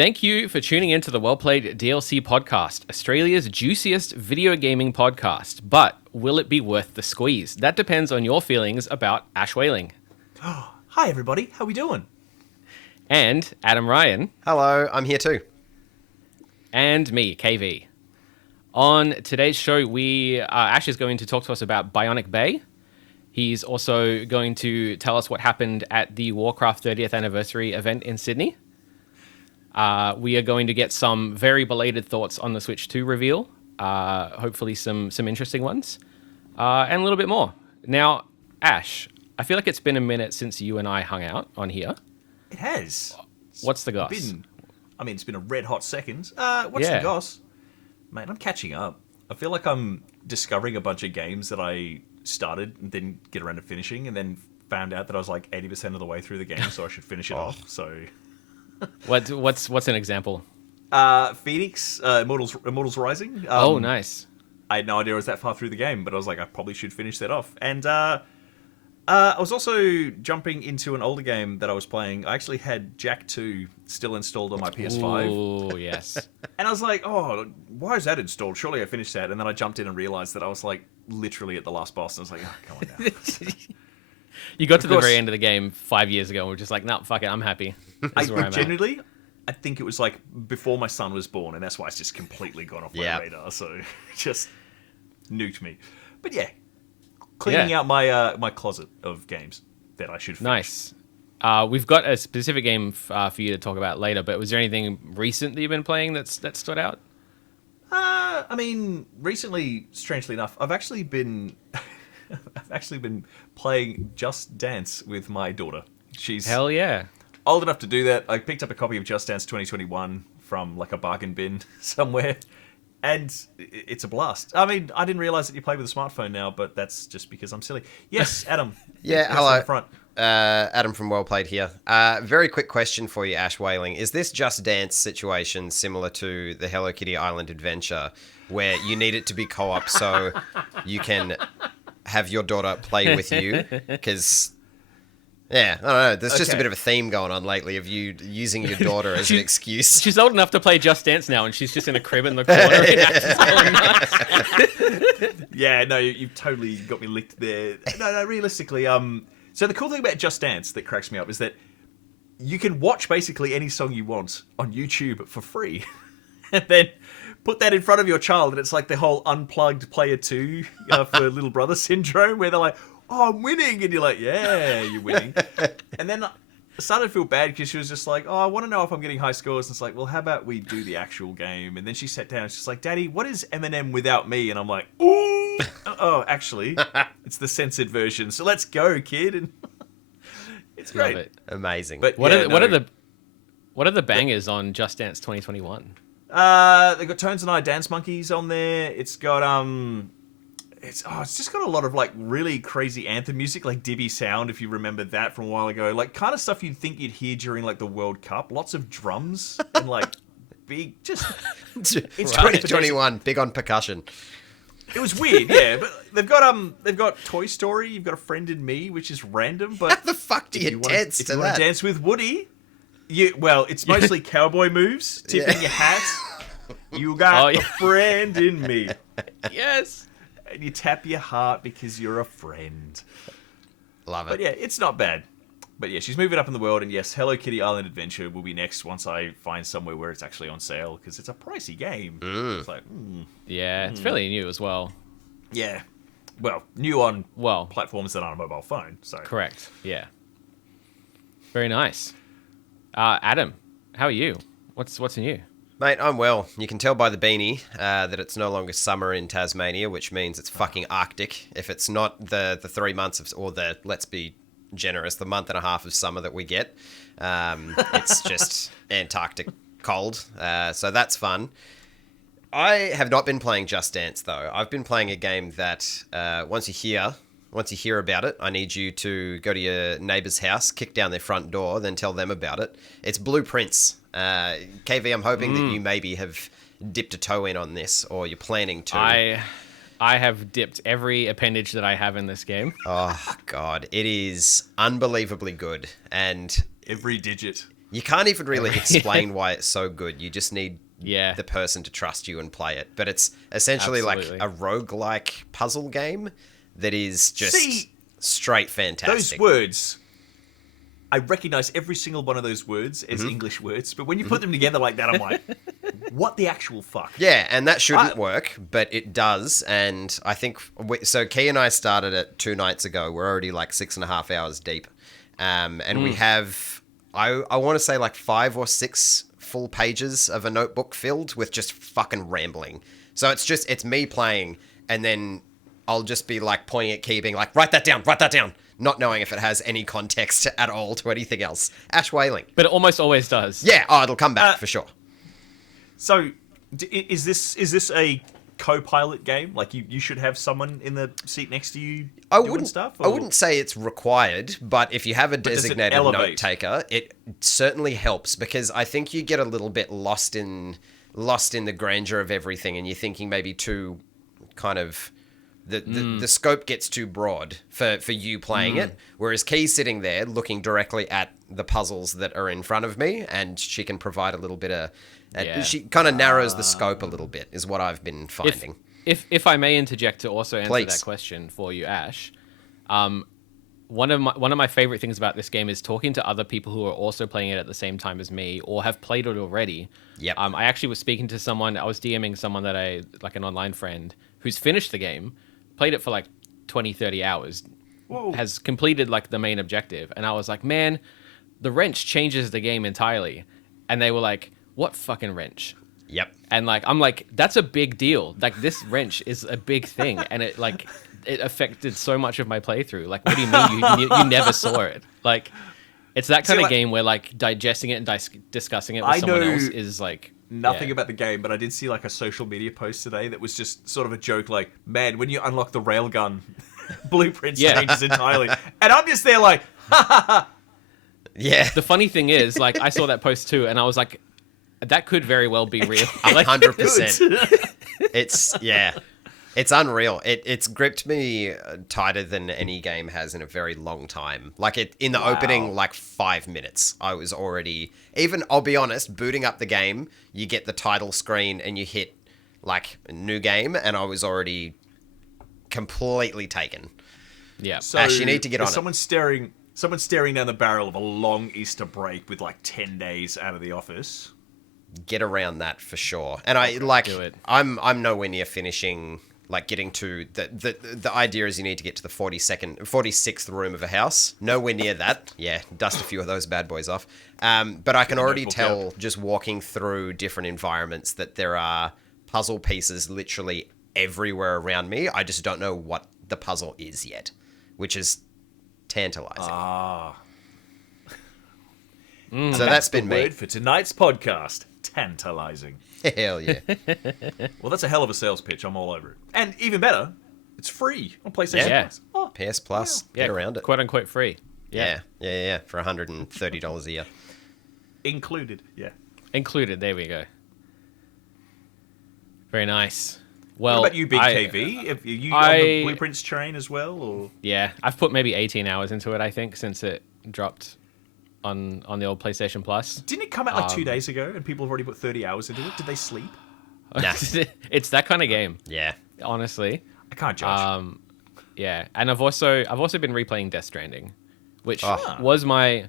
Thank you for tuning in to the WellPlayed DLC podcast, Australia's juiciest video gaming podcast. But will it be worth the squeeze? That depends on your feelings about Ash Whaling. Hi, everybody. How we doing? And Adam Ryan. Hello, I'm here too. And me, KV. On today's show, Ash is going to talk to us about Bionic Bay. He's also going to tell us what happened at the Warcraft 30th anniversary event in Sydney. We are going to get some very belated thoughts on the Switch 2 reveal. Hopefully some interesting ones. And a little bit more. Now, Ash, I feel like it's been a minute since you and I hung out on here. It has. What's the goss? It's been a red hot second. What's the goss? Mate, I'm catching up. I feel like I'm discovering a bunch of games that I started and didn't get around to finishing, and then found out that I was like 80% of the way through the game, so I should finish it off. So, what's an example? Phoenix, Immortals Rising. Oh, nice. I had no idea I was that far through the game, but I was like, I probably should finish that off. And I was also jumping into an older game that I was playing. I actually had Jak 2 still installed on my PS5. Oh, yes. And I was like, oh, why is that installed? Surely I finished that. And then I jumped in and realized that I was like literally at the last boss. And I was like, oh, come on now. You got to the very end of the game 5 years ago and were just like, no, fuck it, I'm happy. This is where I'm genuinely, I think it was like before my son was born. And that's why it's just completely gone off my radar. So just nuked me. But yeah. Cleaning out my closet of games that I should finish. Nice. We've got a specific game for you to talk about later, but was there anything recent that you've been playing that stood out? Recently, strangely enough, I've actually been playing Just Dance with my daughter. She's hell yeah old enough to do that. I picked up a copy of Just Dance 2021 from like a bargain bin somewhere. And it's a blast. I mean, I didn't realize that you play with a smartphone now, but that's just because I'm silly. Yes, Adam. Yeah, hello. Front. Adam from WellPlayed here. Very quick question for you, Ash Whaling. Is this Just Dance situation similar to the Hello Kitty Island adventure, where you need it to be co-op so you can have your daughter play with you? Because... yeah, I don't know. There's just a bit of a theme going on lately of you using your daughter as an excuse. She's old enough to play Just Dance now, and she's just in a crib in the corner. Yeah, no, you've totally got me licked there. No, realistically, so the cool thing about Just Dance that cracks me up is that you can watch basically any song you want on YouTube for free, and then put that in front of your child, and it's like the whole unplugged player 2 for little brother syndrome, where they're like, oh, I'm winning. And you're like, yeah, you're winning. And then I started to feel bad because she was just like, oh, I want to know if I'm getting high scores. And it's like, well, how about we do the actual game? And then she sat down and she's like, Daddy, what is Eminem without me? And I'm like, ooh. Oh, actually, it's the censored version. So let's go, kid. And it's great. Love it. Amazing. But what are the bangers on Just Dance 2021? They've got Tones and I Dance Monkeys on there. It's got It's just got a lot of like really crazy anthem music, like Dibby Sound, if you remember that from a while ago. Like kind of stuff you'd think you'd hear during like the World Cup. Lots of drums and like big, just it's 2021, big on percussion. It was weird, yeah. But they've got Toy Story. You've got A Friend in Me, which is random. But how the fuck do you dance to that? If you want to dance with Woody, it's mostly cowboy moves, tipping your hat. You got a friend in me. Yes. And you tap your heart because you're a friend. Love it. But yeah, it's not bad. But yeah, she's moving up in the world. And yes, Hello Kitty Island Adventure will be next once I find somewhere where it's actually on sale. Because it's a pricey game. It's like, yeah, it's fairly new as well. Yeah. Well, new on platforms that aren't a mobile phone. So correct. Yeah. Very nice. Adam, how are you? What's new? Mate, I'm well. You can tell by the beanie that it's no longer summer in Tasmania, which means it's fucking Arctic. If it's not the 3 months or let's be generous, the month and a half of summer that we get, it's just Antarctic cold. So that's fun. I have not been playing Just Dance, though. I've been playing a game that once you hear about it, I need you to go to your neighbour's house, kick down their front door, then tell them about it. It's Blueprints. KV, I'm hoping that you maybe have dipped a toe in on this, or you're planning to. I have dipped every appendage that I have in this game. Oh, God. It is unbelievably good. And every digit. You can't even really explain why it's so good. You just need Yeah. the person to trust you and play it. But it's essentially Absolutely. like a roguelike puzzle game that is just See, straight fantastic. those words, I recognize every single one of those words as English words, but when you put them together like that, I'm like, what the actual fuck? Yeah, and that shouldn't work, but it does. And I think so. Key and I started it 2 nights ago. We're already like 6.5 hours deep, and we have I want to say like 5 or 6 full pages of a notebook filled with just fucking rambling. So it's me playing, and then I'll just be like pointing at Key, being like, write that down, not knowing if it has any context at all to anything else. Ash wailing. But it almost always does. Yeah, it'll come back for sure. So, is this a co-pilot game? Like you should have someone in the seat next to you doing stuff? I wouldn't say it's required, but if you have a designated note taker, it certainly helps, because I think you get a little bit lost in the grandeur of everything, and you're thinking maybe too kind of the scope gets too broad for you playing it, whereas Key's sitting there looking directly at the puzzles that are in front of me, and she can provide a little bit of... She kind of narrows the scope a little bit, is what I've been finding. If I may interject to also answer Please. that question for you, Ash, one of my favorite things about this game is talking to other people who are also playing it at the same time as me or have played it already. Yep. I actually was speaking to someone. I was DMing someone that like an online friend who's finished the game, played it for like 20, 30 hours, has completed like the main objective, and I was like, man, the wrench changes the game entirely, and they were like, what fucking wrench? Yep. And like, I'm like, that's a big deal. Like, this wrench is a big thing, and it affected so much of my playthrough. Like, what do you mean you never saw it? Like, it's that kind of game where like digesting it and discussing it with someone else is like nothing about the game, but I did see like a social media post today that was just sort of a joke, like, man, when you unlock the railgun, blueprints changes entirely, and I'm just there like, ha ha ha. Yeah. The funny thing is, like, I saw that post too, and I was like, that could very well be real. Like, 100%. It's unreal. It's gripped me tighter than any game has in a very long time. Like, in the opening, like 5 minutes, I was already... Even, I'll be honest, booting up the game, you get the title screen and you hit, like, new game, and I was already completely taken. Yeah. So Ash, you need to get on it. Someone's staring down the barrel of a long Easter break with like 10 days out of the office. Get around that for sure. And do it. I'm nowhere near finishing, like, getting to the idea is you need to get to the 46th room of a house. Nowhere near that. Yeah, dust a few of those bad boys off. But I can already tell just walking through different environments that there are puzzle pieces literally everywhere around me. I just don't know what the puzzle is yet, which is tantalizing. So that's been the me. word for tonight's podcast. Tantalizing. Hell yeah. Well, that's a hell of a sales pitch. I'm all over it. And even better, it's free on PlayStation Yeah. Plus. Oh, PS Plus. Get around it. quote unquote free. Yeah. For $130 a year. included. Yeah. Included. There we go. Very nice. Well, What about you, Big KV? Have you on the Blueprints train as well, or? Yeah, I've put maybe 18 hours into it, I think, since it dropped on the old PlayStation Plus. Didn't it come out like 2 days ago, and people have already put 30 hours into it? Did they sleep? Nah. It's that kind of game, Yeah. honestly. I can't judge. Yeah, and I've also been replaying Death Stranding, which was my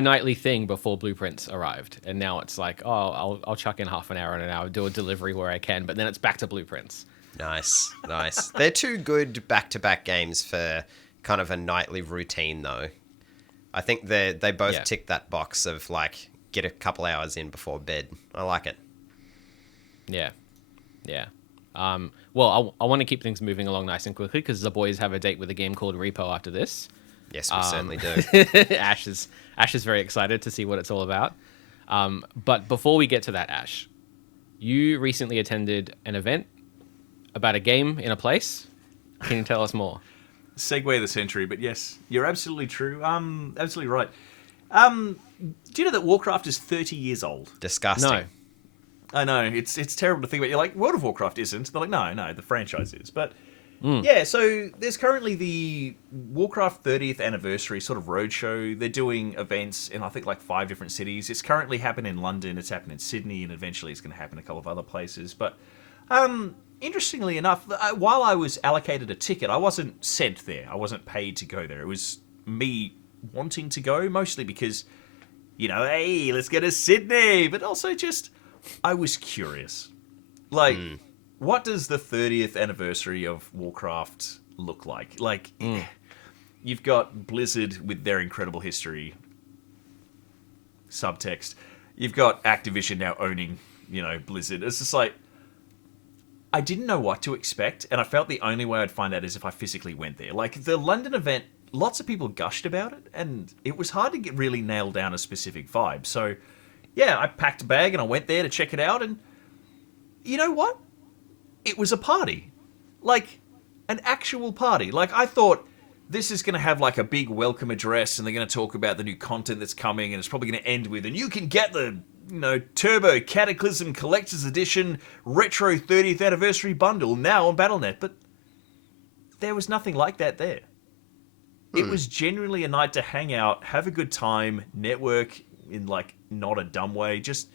nightly thing before Blueprints arrived, and now it's like, I'll chuck in half an hour and an hour, do a delivery where I can, but then it's back to Blueprints. Nice. They're two good back-to-back games for kind of a nightly routine, though. I think they both tick that box of, like, get a couple hours in before bed. I like it. Yeah. Well, I want to keep things moving along nice and quickly because the boys have a date with a game called Repo after this. Yes, we certainly do. Ash is very excited to see what it's all about. But before we get to that, Ash, you recently attended an event about a game in a place. Can you tell us more? Segue of the century, but yes, you're absolutely true. Absolutely right. Do you know that Warcraft is 30 years old? Disgusting. No. I know, it's terrible to think about. You're like, World of Warcraft isn't. They're like, no, the franchise is. But Yeah, so there's currently the Warcraft 30th anniversary sort of roadshow. They're doing events in, I think, like 5 different cities. It's currently happening in London, it's happening in Sydney, and eventually it's going to happen in a couple of other places. But interestingly enough, while I was allocated a ticket, I wasn't sent there. I wasn't paid to go there. It was me wanting to go, mostly because, hey, let's go to Sydney. But also just, I was curious. Like... What does the 30th anniversary of Warcraft look like? Like, you've got Blizzard with their incredible history. Subtext. You've got Activision now owning, Blizzard. It's just like, I didn't know what to expect, and I felt the only way I'd find out is if I physically went there. Like, the London event, lots of people gushed about it, and it was hard to really nail down a specific vibe. So, yeah, I packed a bag and I went there to check it out, and you know what? It was a party. Like, an actual party. Like, I thought this is going to have, like, a big welcome address, and they're going to talk about the new content that's coming, and it's probably going to end with, and you can get the, Turbo Cataclysm Collector's Edition Retro 30th Anniversary Bundle now on Battle.net. But there was nothing like that there. It was genuinely a night to hang out, have a good time, network in, like, not a dumb way. Just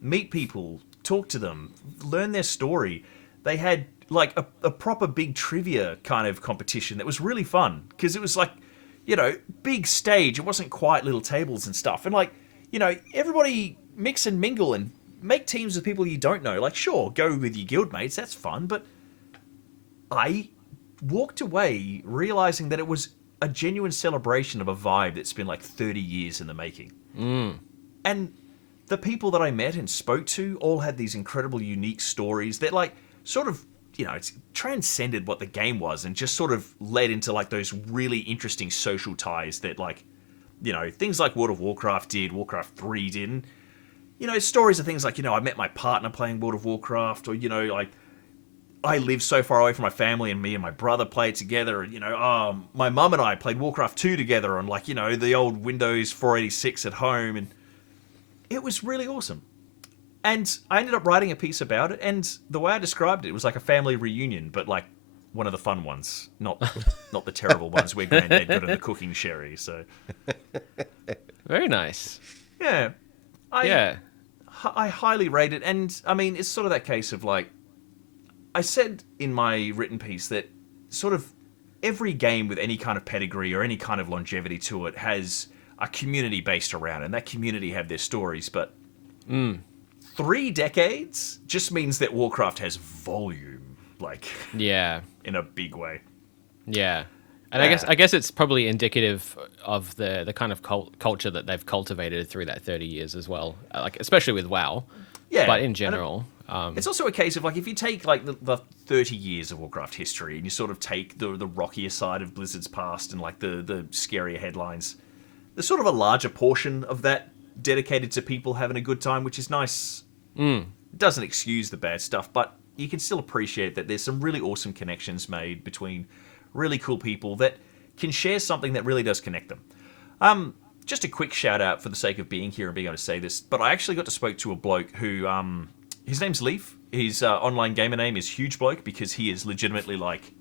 meet people, talk to them, learn their story. They had, like, a proper big trivia kind of competition that was really fun. Because it was, like, big stage. It wasn't quite little tables and stuff. And, like, everybody mix and mingle and make teams with people you don't know. Like, sure, go with your guildmates. That's fun. But I walked away realizing that it was a genuine celebration of a vibe that's been, like, 30 years in the making. And the people that I met and spoke to all had these incredible, unique stories that, like, sort of, it's transcended what the game was and just sort of led into, like, those really interesting social ties that, like, things like World of Warcraft did, Warcraft 3 did. And, stories of things like, I met my partner playing World of Warcraft, or, like, I live so far away from my family and me and my brother played together, and, my mum and I played Warcraft 2 together on, like, the old Windows 486 at home, and it was really awesome. And I ended up writing a piece about it, and the way I described it was like a family reunion, but like one of the fun ones, not the terrible ones where Granddad got in the cooking sherry. So, Very nice. Yeah, I highly rate it, and I mean it's sort of that case of like I said in my written piece that sort of every game with any kind of pedigree or any kind of longevity to it has a community based around it, and that community have their stories, but 3 decades just means that Warcraft has volume, like, in a big way. Yeah. And I guess it's probably indicative of the kind of culture that they've cultivated through that 30 years as well, like especially with WoW. Yeah. But in general, it's also a case of like if you take like the 30 years of Warcraft history and you sort of take the rockier side of Blizzard's past and like the scarier headlines, there's sort of a larger portion of that dedicated to people having a good time, which is nice. It doesn't excuse the bad stuff, but you can still appreciate that there's some really awesome connections made between really cool people that can share something that really does connect them. Just a quick shout out for the sake of being here and being able to say this, but I actually got to speak to a bloke who, his name's Leaf. His online gamer name is Huge Bloke because he is legitimately like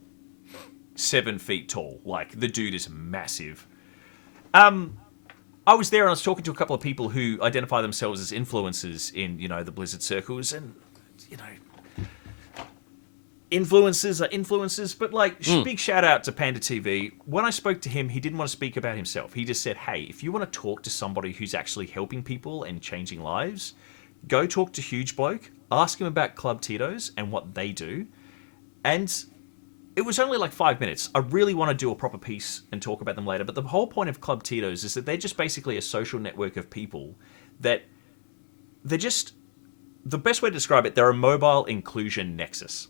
7 feet tall. Like the dude is massive. I was there and I was talking to a couple of people who identify themselves as influencers in, the Blizzard circles, and, influencers are influencers, but like, big shout out to Panda TV. When I spoke to him, he didn't want to speak about himself. He just said, hey, if you want to talk to somebody who's actually helping people and changing lives, go talk to Huge Bloke, ask him about Club Tito's and what they do. And it was only like 5 minutes. I really want to do a proper piece and talk about them later, but the whole point of Club Tito's is that they're just basically a social network of people that they're just, the best way to describe it, they're a mobile inclusion nexus.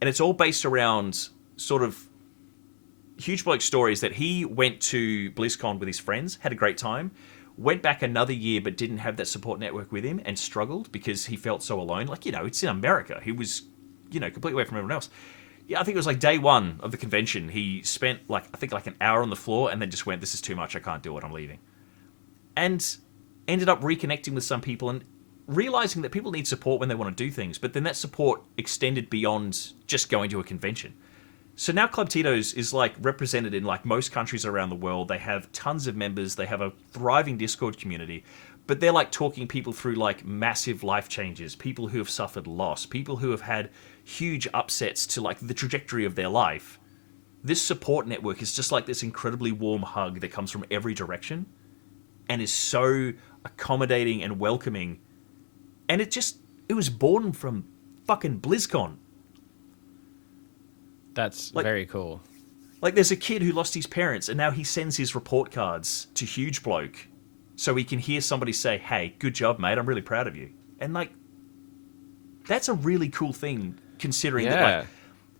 And it's all based around sort of Huge Bloke's stories that he went to BlizzCon with his friends, had a great time, went back another year but didn't have that support network with him and struggled because he felt so alone. Like, it's in America. He was, completely away from everyone else. Yeah, I think it was like day one of the convention. He spent like an hour on the floor and then just went, this is too much. I can't do it. I'm leaving. And ended up reconnecting with some people and realizing that people need support when they want to do things. But then that support extended beyond just going to a convention. So now Club Tito's is like represented in like most countries around the world. They have tons of members. They have a thriving Discord community, but they're like talking people through like massive life changes, people who have suffered loss, people who have had huge upsets to like the trajectory of their life. This support network is just like this incredibly warm hug that comes from every direction and is so accommodating and welcoming. And it was born from fucking BlizzCon. That's Like- very cool. Like, there's a kid who lost his parents, and now he sends his report cards to Huge Bloke so he can hear somebody say, hey, good job, mate, I'm really proud of you. And, like, that's a really cool thing, considering that, Yeah. like,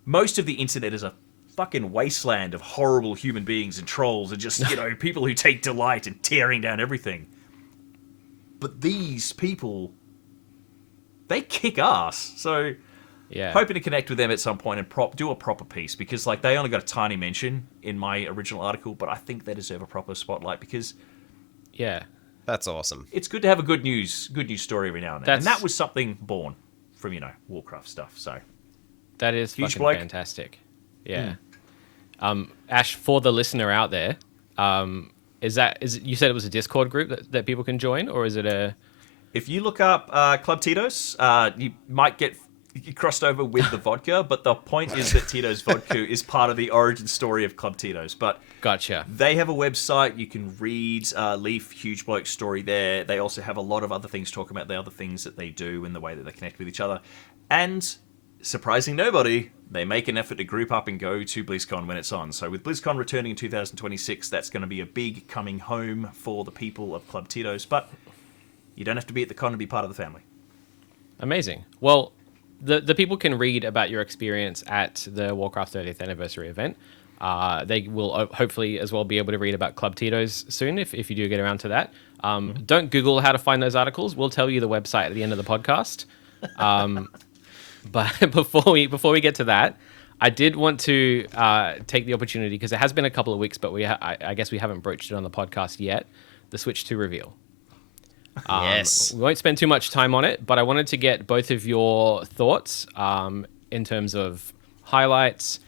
most of the internet is a fucking wasteland of horrible human beings and trolls and just, people who take delight in tearing down everything. But these people, they kick ass. So... Yeah. hoping to connect with them at some point and do a proper piece, because like they only got a tiny mention in my original article, but I think they deserve a proper spotlight because Yeah. That's awesome. it's good to have a good news story every now and then. And that was something born from Warcraft stuff. So That is Huge fucking bloke. fantastic. Yeah. Ash, for the listener out there, is you said it was a Discord group that people can join, or is it a... if you look up Club Tito's, you might get crossed over with the vodka, but the point is that Tito's Vodka is part of the origin story of Club Tito's. But Gotcha. they have a website. You can read Leaf, Huge Bloke's story there. They also have a lot of other things talking about the other things that they do and the way that they connect with each other. And surprising nobody, they make an effort to group up and go to BlizzCon when it's on. So with BlizzCon returning in 2026, that's going to be a big coming home for the people of Club Tito's. But you don't have to be at the con to be part of the family. Amazing. Well, the people can read about your experience at the Warcraft 30th anniversary event. They will hopefully as well be able to read about Club Tito's soon if you do get around to that. Don't Google how to find those articles. We'll tell you the website at the end of the podcast. But before we get to that, I did want to take the opportunity, because it has been a couple of weeks, but I guess we haven't broached it on the podcast yet, the Switch 2 reveal. Yes. We won't spend too much time on it, but I wanted to get both of your thoughts in terms of highlights,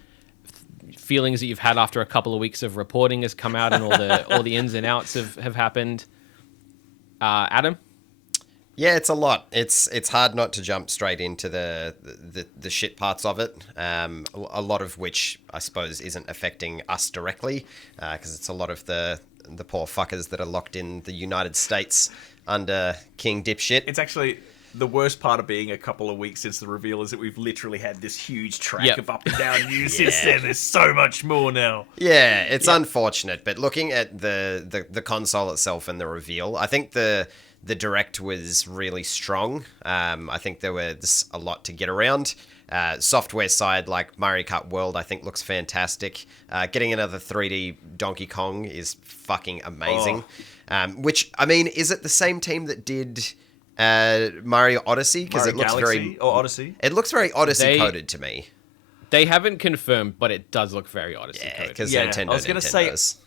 feelings that you've had after a couple of weeks of reporting has come out and all the ins and outs have happened. Adam? Yeah, it's a lot. It's hard not to jump straight into the shit parts of it. A lot of which I suppose isn't affecting us directly, because it's a lot of the poor fuckers that are locked in the United States under King Dipshit. It's actually the worst part of being a couple of weeks since the reveal is that we've literally had this huge track of up and down news since then. There's so much more now. Yeah, it's unfortunate, but looking at the console itself and the reveal, I think the direct was really strong. I think there was a lot to get around. Software side, like Mario Kart World, I think looks fantastic. Getting another 3D Donkey Kong is fucking amazing. Which, I mean, is it the same team that did Mario Odyssey? Because it looks Galaxy or Odyssey? It looks very Odyssey coded to me. They haven't confirmed, but it does look very Odyssey Yeah, coded. because Yeah, Nintendo. I was gonna say- Nintendo's.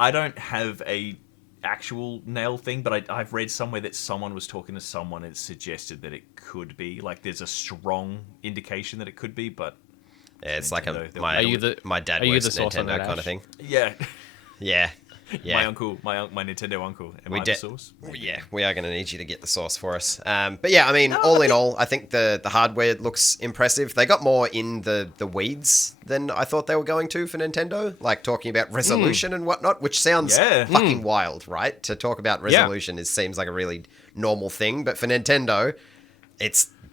I don't have a actual nail thing, but I've read somewhere that someone was talking to someone and suggested that it could be. Like, there's a strong indication that it could be, but Yeah, it's like Nintendo, my dad are you works the at source on Nintendo that, kind of Ash? thing. yeah. Yeah. Yeah. My uncle, my Nintendo uncle. Am I the source? Yeah, we are going to need you to get the source for us. But yeah, I mean, all in all, I think the hardware looks impressive. They got more in the weeds than I thought they were going to for Nintendo, like talking about resolution and whatnot, which sounds fucking wild, right? To talk about resolution seems like a really normal thing, but for Nintendo,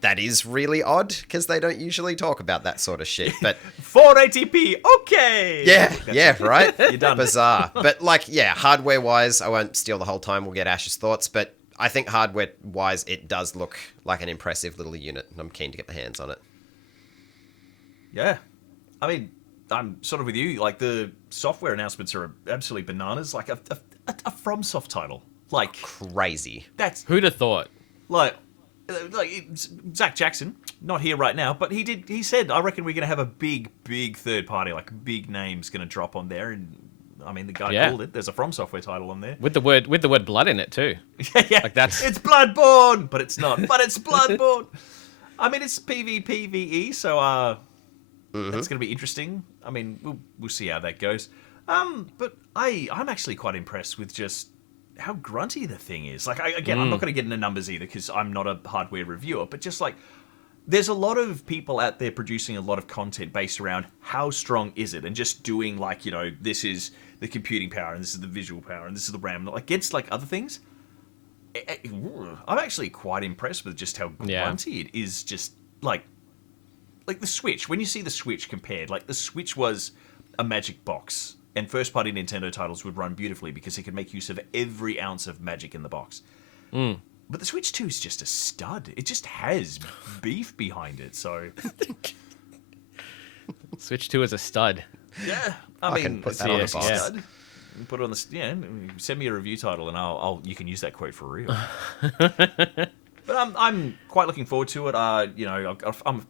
that is really odd because they don't usually talk about that sort of shit. But 480p, okay. yeah, right. You're done. Bizarre, but hardware wise, I won't steal the whole time. We'll get Ash's thoughts, but I think hardware wise, it does look like an impressive little unit, and I'm keen to get my hands on it. Yeah, I mean, I'm sort of with you. Like, the software announcements are absolutely bananas. Like a FromSoft title, like Crazy. that's Who'd have thought? like Zach Jackson, not here right now, but he said, I reckon we're going to have a big third party, like big names going to drop on there. And I mean, the guy called it. There's a From Software title on there. With the word blood in it too. yeah. Like that's... It's Bloodborne, but it's not. But it's Bloodborne. I mean, it's PvPvE, so That's going to be interesting. I mean, we'll see how that goes. But I'm actually quite impressed with just how grunty the thing is. Like, I'm not going to get into numbers either because I'm not a hardware reviewer, but just like, there's a lot of people out there producing a lot of content based around how strong is it, and just doing like, this is the computing power, and this is the visual power, and this is the RAM, like against like other things. I'm actually quite impressed with just how grunty it is. Just like the Switch. When you see the Switch compared, like the Switch was a magic box, and first-party Nintendo titles would run beautifully because it could make use of every ounce of magic in the box. But the Switch 2 is just a stud. It just has beef behind it, so... Switch 2 is a stud. Yeah, I can put that on the box. Stud. Put it on the... Yeah, send me a review title and you can use that quote for real. But I'm quite looking forward to it. I'm a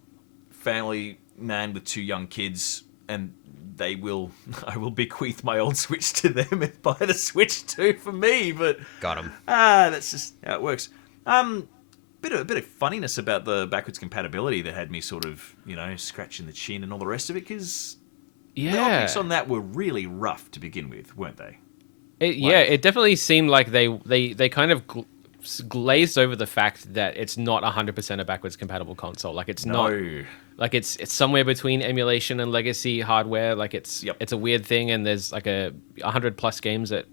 family man with 2 young kids, and I will bequeath my old Switch to them and buy the Switch 2 for me, but... Got him. That's just how it works. Bit of funniness about the backwards compatibility that had me sort of, scratching the chin and all the rest of it, because the optics on that were really rough to begin with, weren't they? It definitely seemed like they kind of glazed over the fact that it's not 100% a backwards compatible console. Like, it's not... Like, it's somewhere between emulation and legacy hardware. Like, it's a weird thing, and there's like 100+ games that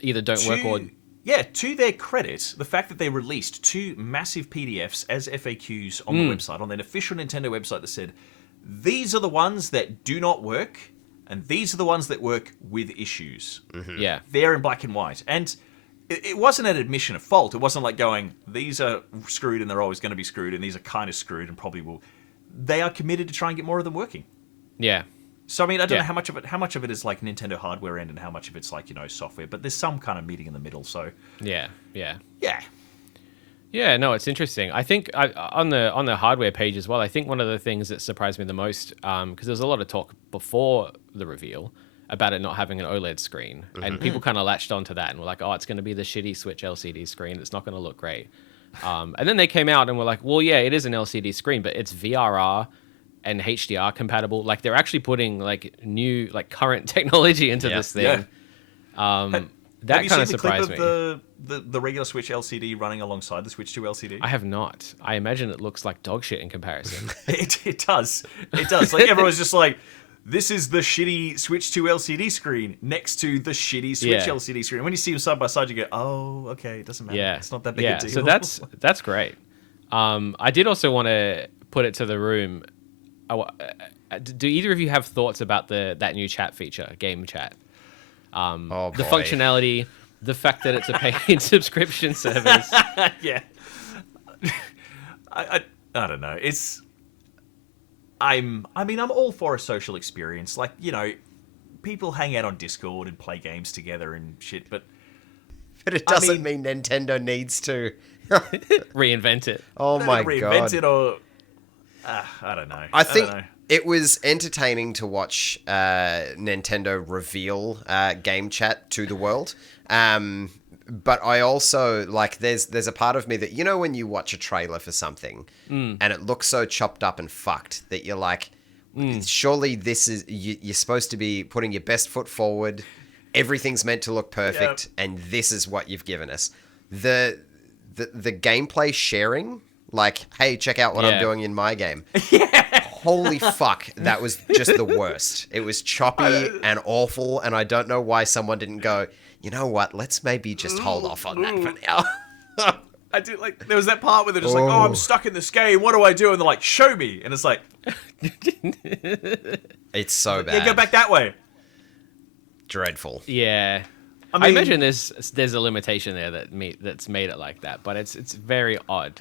either don't work or... Yeah, to their credit, the fact that they released 2 massive PDFs as FAQs on the website, on their official Nintendo website, that said, these are the ones that do not work, and these are the ones that work with issues. Yeah. They're in black and white. And it wasn't an admission of fault. It wasn't like going, these are screwed and they're always going to be screwed, and these are kind of screwed and probably will... They are committed to try and get more of them working. Yeah. So, I mean, I don't know how much of it is like Nintendo hardware end and how much of it's like, software, but there's some kind of meeting in the middle, so... Yeah, no, it's interesting. I think on the hardware page as well, I think one of the things that surprised me the most, because there was a lot of talk before the reveal about it not having an OLED screen, and people kind of latched onto that and were like, oh, it's going to be the shitty Switch LCD screen. It's not going to look great. And then they came out and were like, well, yeah, it is an LCD screen, but it's VRR and HDR compatible. Like, they're actually putting like new, like current technology into this thing. That kind of surprised me. The regular Switch LCD running alongside the Switch 2 LCD? I have not. I imagine it looks like dog shit in comparison. It does. It does. Like, everyone's just like, this is the shitty Switch 2 LCD screen next to the shitty Switch LCD screen. And when you see them side by side, you go, oh, okay, it doesn't matter. Yeah. It's not that big a deal. So that's great. I did also want to put it to the room. Do either of you have thoughts about that new chat feature, game chat? The functionality, the fact that it's a paid subscription service. Yeah. I don't know. I'm all for a social experience. Like, people hang out on Discord and play games together and shit, but it doesn't mean Nintendo needs to reinvent it. Oh my god. Reinvent it, or I don't know. I think it was entertaining to watch Nintendo reveal game chat to the world. But I also, like, there's a part of me that, when you watch a trailer for something and it looks so chopped up and fucked that you're like, surely this is, you're supposed to be putting your best foot forward. Everything's meant to look perfect, and this is what you've given us. The gameplay sharing, like, hey, check out what I'm doing in my game. Holy fuck, that was just the worst. It was choppy and awful, and I don't know why someone didn't go, you know what, let's maybe just hold off on that for now. I do, like, there was that part where they're just like, oh, I'm stuck in this game, what do I do? And they're like, show me. And it's like... It's so bad. Yeah, go back that way. Dreadful. Yeah. I imagine there's a limitation there that's made it like that, but it's very odd.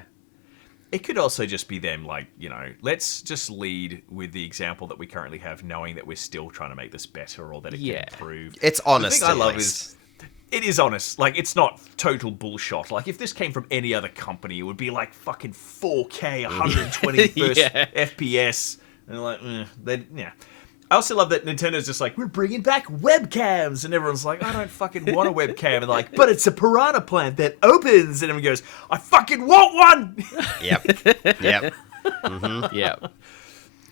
It could also just be them, like, let's just lead with the example that we currently have, knowing that we're still trying to make this better or that it can improve. It's honest. The thing I love is, it is honest. Like, it's not total bullshot. Like, if this came from any other company, it would be like fucking 4K, 120 FPS. And like, I also love that Nintendo's just like, we're bringing back webcams, and everyone's like, I don't fucking want a webcam, and they're like, but it's a piranha plant that opens, and everyone goes, I fucking want one. Yep. Mm-hmm. Yep.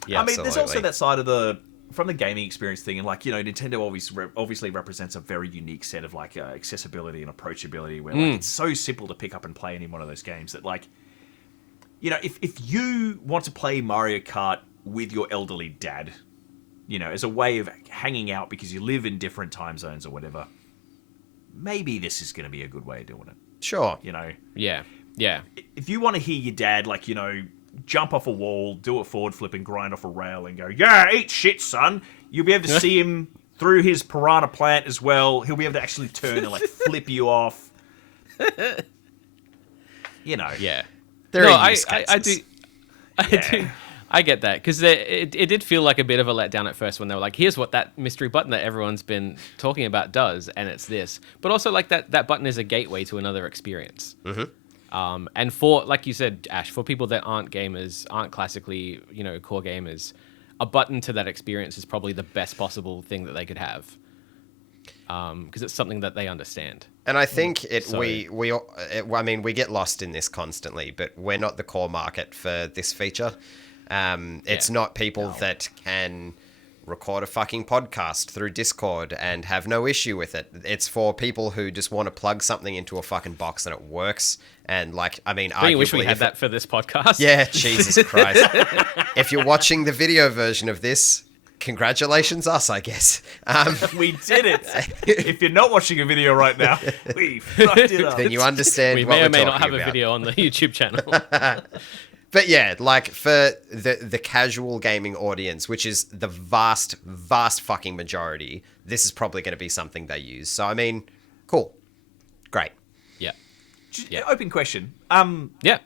Yeah, I mean, there's also absolutely. that side of from the gaming experience thing, and like, you know, Nintendo obviously represents a very unique set of like accessibility and approachability, where like it's so simple to pick up and play any one of those games that like, you know, if you want to play Mario Kart with your elderly dad, you know, as a way of hanging out because you live in different time zones or whatever, maybe this is going to be a good way of doing it. Sure. You know, Yeah. if you want to hear your dad, like, you know, jump off a wall, do a forward flip and grind off a rail and go, yeah, eat shit, son. You'll be able to see him through his piranha plant as well. He'll be able to actually turn and like flip you off. You know. Yeah. There no, are I use do. cases. I get that because it did feel like a bit of a letdown at first when they were like, "Here's what that mystery button that everyone's been talking about does," and it's this. But also, like that button is a gateway to another experience. And for, like you said, Ash, for people that aren't gamers, aren't classically, you know, core gamers, a button to that experience is probably the best possible thing that they could have. Because it's something that they understand. And I think I mean, we get lost in this constantly, but we're not the core market for this feature. It's not people that can record a fucking podcast through Discord and have no issue with it. It's for people who just want to plug something into a fucking box and it works. And like, I mean, I wish we had that for this podcast. Yeah, Jesus Christ. If you're watching the video version of this, congratulations us, I guess. We did it. If you're not watching a video right now, we fucked it up. Then you understand We what may we're or may not talking have about. a video on the YouTube channel. But yeah, like for the casual gaming audience, which is the vast fucking majority, this is probably going to be something they use. So I mean, cool. Great. Yeah. Open question. Yeah.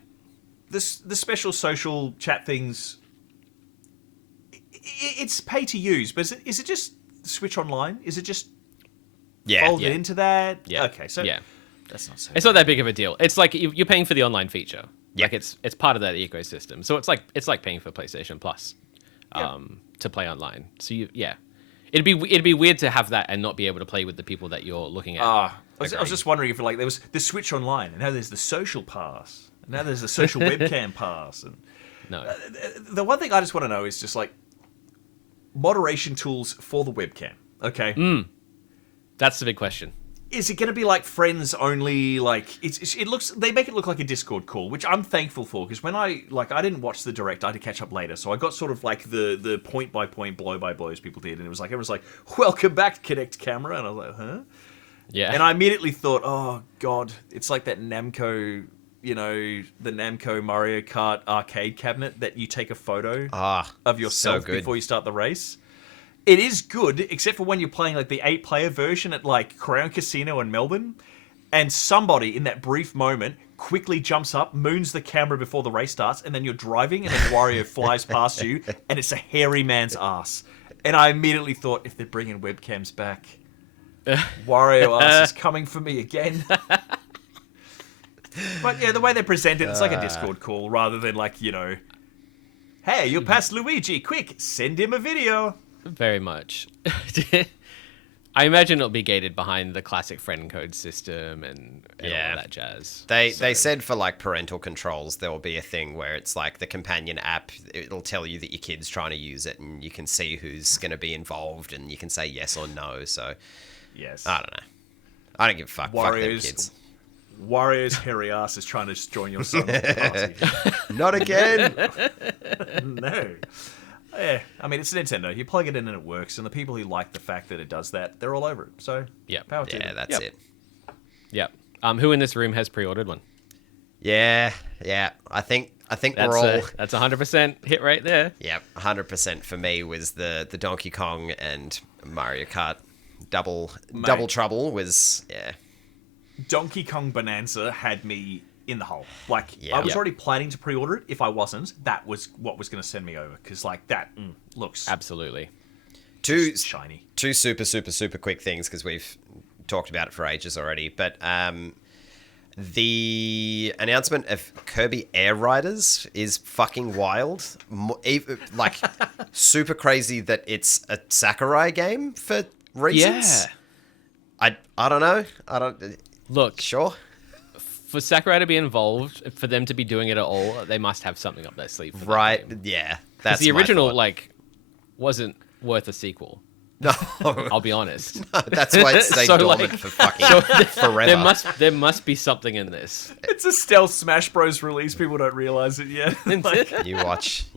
The special social chat things, it's pay to use, but is it just Switch Online? Is it just folded into that? Yeah. Okay, so Yeah. that's not so It's not that big of a deal. It's like you're paying for the online feature. Yeah. Like it's part of that ecosystem. So it's like paying for PlayStation Plus to play online. So it'd be weird to have that and not be able to play with the people that you're looking at. I was just wondering if like there was the Switch Online, and now there's the social pass, and now there's the social webcam pass, and No. the one thing I just want to know is just like moderation tools for the webcam. Okay. That's the big question. Is it going to be like friends only? Like they make it look like a Discord call, which I'm thankful for, because when I didn't watch the direct, I had to catch up later, so I got sort of like the point by point, blow by blows people did, and it was like everyone's like, "Welcome back, Kinect camera," and I was like, "Huh?" Yeah. And I immediately thought, "Oh God, it's like that Namco, you know, the Namco Mario Kart arcade cabinet that you take a photo of yourself so good. before you start the race." It is good, except for when you're playing like the 8-player version at like Crown Casino in Melbourne, and somebody in that brief moment quickly jumps up, moons the camera before the race starts, and then you're driving, and then Wario flies past you, and it's a hairy man's ass. And I immediately thought, if they're bringing webcams back, Wario ass is coming for me again. But yeah, the way they present it, it's like a Discord call rather than like, you know, "Hey, you'll pass Luigi, quick, send him a video." Very much. I imagine it'll be gated behind the classic friend code system and all that jazz. They said for like parental controls, there will be a thing where it's like the companion app. It'll tell you that your kid's trying to use it, and you can see who's going to be involved, and you can say yes or no. So, Yes. I don't know. I don't give a fuck. Fuck them kids. Wario's hairy ass is trying to join your son's party. Not again. No. Yeah, I mean, it's Nintendo. You plug it in and it works, and the people who like the fact that it does that, they're all over it. So, power to them. That's it. Yep. Who in this room has pre-ordered one? Yeah. I think That's we're all. that's 100% hit right there. Yeah, 100% for me was the Donkey Kong and Mario Kart double trouble was Donkey Kong Bonanza had me in the hole. Like, Yeah. I was already planning to pre-order it. If I wasn't, that was what was going to send me over. Because, like, that looks Absolutely. two shiny. two super quick things because we've talked about it for ages already. But the announcement of Kirby Air Riders is fucking wild. Like super crazy that it's a Sakurai game for reasons. Yeah. I don't know. I don't. Look, Sure. for Sakurai to be involved, for them to be doing it at all, they must have something up their sleeve. For that Right. game. Yeah. That's the my original thought. wasn't worth a sequel. No, I'll be honest. that's why it stayed So, dormant like- for fucking So forever. there must be something in this. It's a stealth Smash Bros. Release. People don't realize it yet. Like, You watch.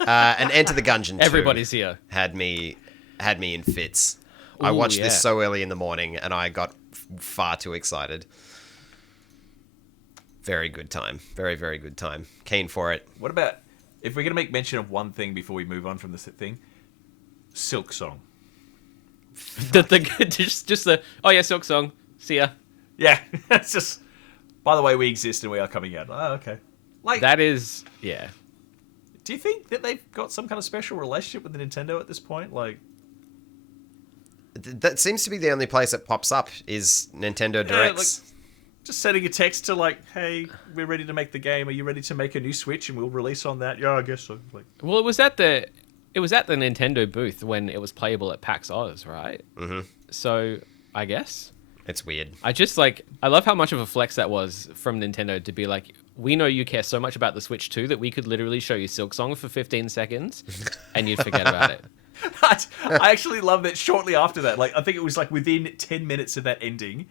And Enter the Gungeon 2 Everybody's here. had me in fits. I Ooh, watched yeah. this so early in the morning, and I got far too excited. Very good time. Very, very good time. Keen for it. what about if we're gonna make mention of one thing before we move on from this thing? Silk Song. Just the Silk Song. See ya. Yeah, it's just. By the way, we exist and we are coming out. Oh, okay. Like, That is yeah. do you think that they've got some kind of special relationship with Nintendo at this point? Like, That seems to be the only place it pops up is Nintendo Directs. just sending a text to like, hey, we're ready to make the game. Are you ready to make a new Switch and we'll release on that? Yeah, I guess so. Like, Well, it was at the Nintendo booth when it was playable at PAX Oz, right? Mm-hmm. So I guess It's weird. I love how much of a flex that was from Nintendo to be like, we know you care so much about the Switch 2 that we could literally show you Silk Song for 15 seconds and you'd forget about it. I actually love that shortly after that, like, I think it was like within 10 minutes of that ending,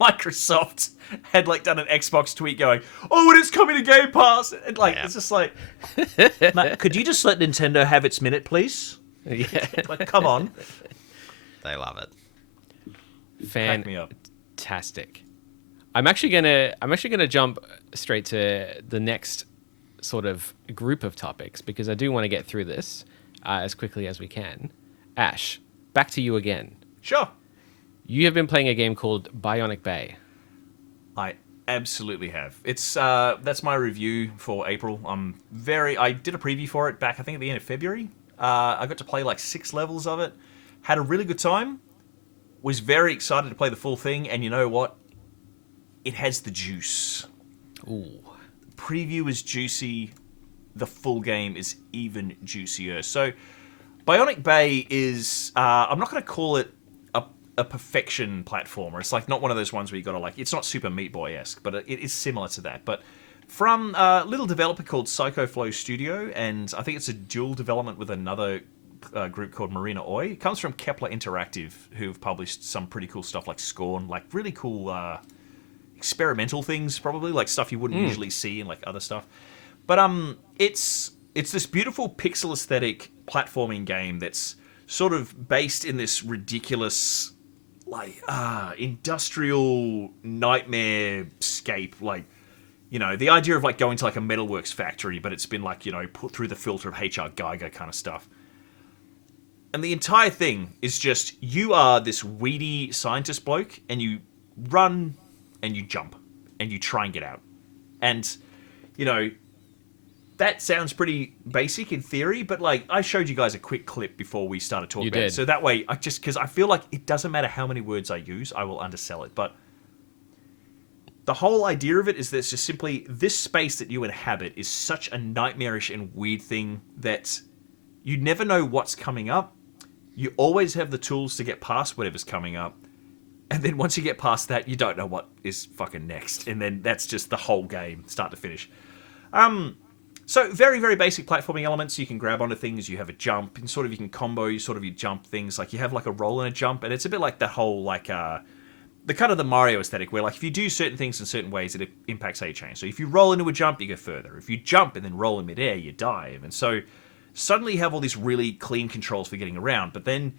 Microsoft had like done an Xbox tweet going, oh, and it's coming to Game Pass. And like, Yeah. it's just like, Matt, could you just let Nintendo have its minute, please? Yeah. Like, come on. They love it. Crack me up. Fantastic. I'm actually gonna jump straight to the next sort of group of topics because I do want to get through this as quickly as we can. Ash, back to you again. Sure. You have been playing a game called Bionic Bay. I absolutely have. It's that's my review for April. I did a preview for it back, I think, at the end of February. I got to play like 6 levels of it. Had a really good time. Was very excited to play the full thing, and you know what? It has the juice. Ooh. Preview is juicy. The full game is even juicier. So, Bionic Bay is. I'm not going to call it a perfection platformer. It's like not one of those ones where you got to like. It's not Super Meat Boy-esque, but it is similar to that. But from a little developer called Psycho Flow Studio, and I think it's a dual development with another group called Marina Oi. It comes from Kepler Interactive, who've published some pretty cool stuff like Scorn, like really cool experimental things, probably like stuff you wouldn't usually see in like other stuff. But it's this beautiful pixel aesthetic platforming game that's sort of based in this ridiculous like industrial nightmare scape, like, you know, the idea of like going to like a metalworks factory, but it's been like, you know, put through the filter of H.R. Geiger kind of stuff. And the entire thing is just, you are this weedy scientist bloke, and you run, and you jump, and you try and get out. And, you know, that sounds pretty basic in theory, but, like, I showed you guys a quick clip before we started talking about it. So that way, because I feel like it doesn't matter how many words I use, I will undersell it. But the whole idea of it is there's just simply, this space that you inhabit is such a nightmarish and weird thing that you never know what's coming up. You always have the tools to get past whatever's coming up. And then once you get past that, you don't know what is fucking next. And then that's just the whole game, start to finish. So very, very basic platforming elements. You can grab onto things, you have a jump, and sort of you can combo, you jump things. Like you have like a roll and a jump, and it's a bit like that whole like the kind of the Mario aesthetic where like if you do certain things in certain ways, it impacts how you change. So if you roll into a jump, you go further. If you jump and then roll in midair, you dive. And so suddenly you have all these really clean controls for getting around, but then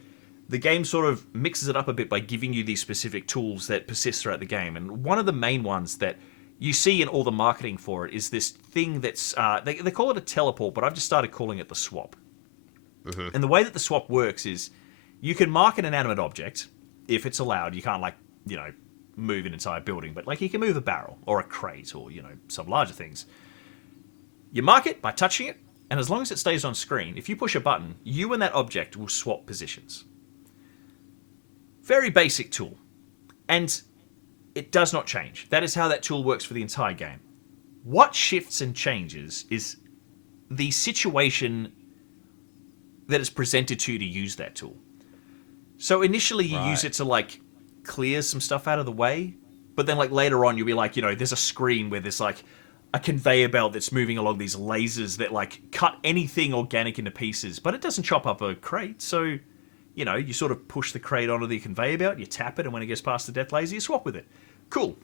the game sort of mixes it up a bit by giving you these specific tools that persist throughout the game. And one of the main ones that you see in all the marketing for it is this thing that's, they call it a teleport, but I've just started calling it the swap. Mm-hmm. And the way that the swap works is you can mark an inanimate object, if it's allowed. You can't, like, you know, move an entire building, but like you can move a barrel or a crate or, you know, some larger things. You mark it by touching it, and as long as it stays on screen, if you push a button, you and that object will swap positions. Very basic tool. And it does not change. That is how that tool works for the entire game. What shifts and changes is the situation that is presented to you to use that tool. So initially you use it to like clear some stuff out of the way, but then like later on you'll be like, you know, there's a screen where there's like a conveyor belt that's moving along these lasers that like cut anything organic into pieces, but it doesn't chop up a crate. So, you know, you sort of push the crate onto the conveyor belt, you tap it, and when it gets past the death laser, you swap with it. Cool.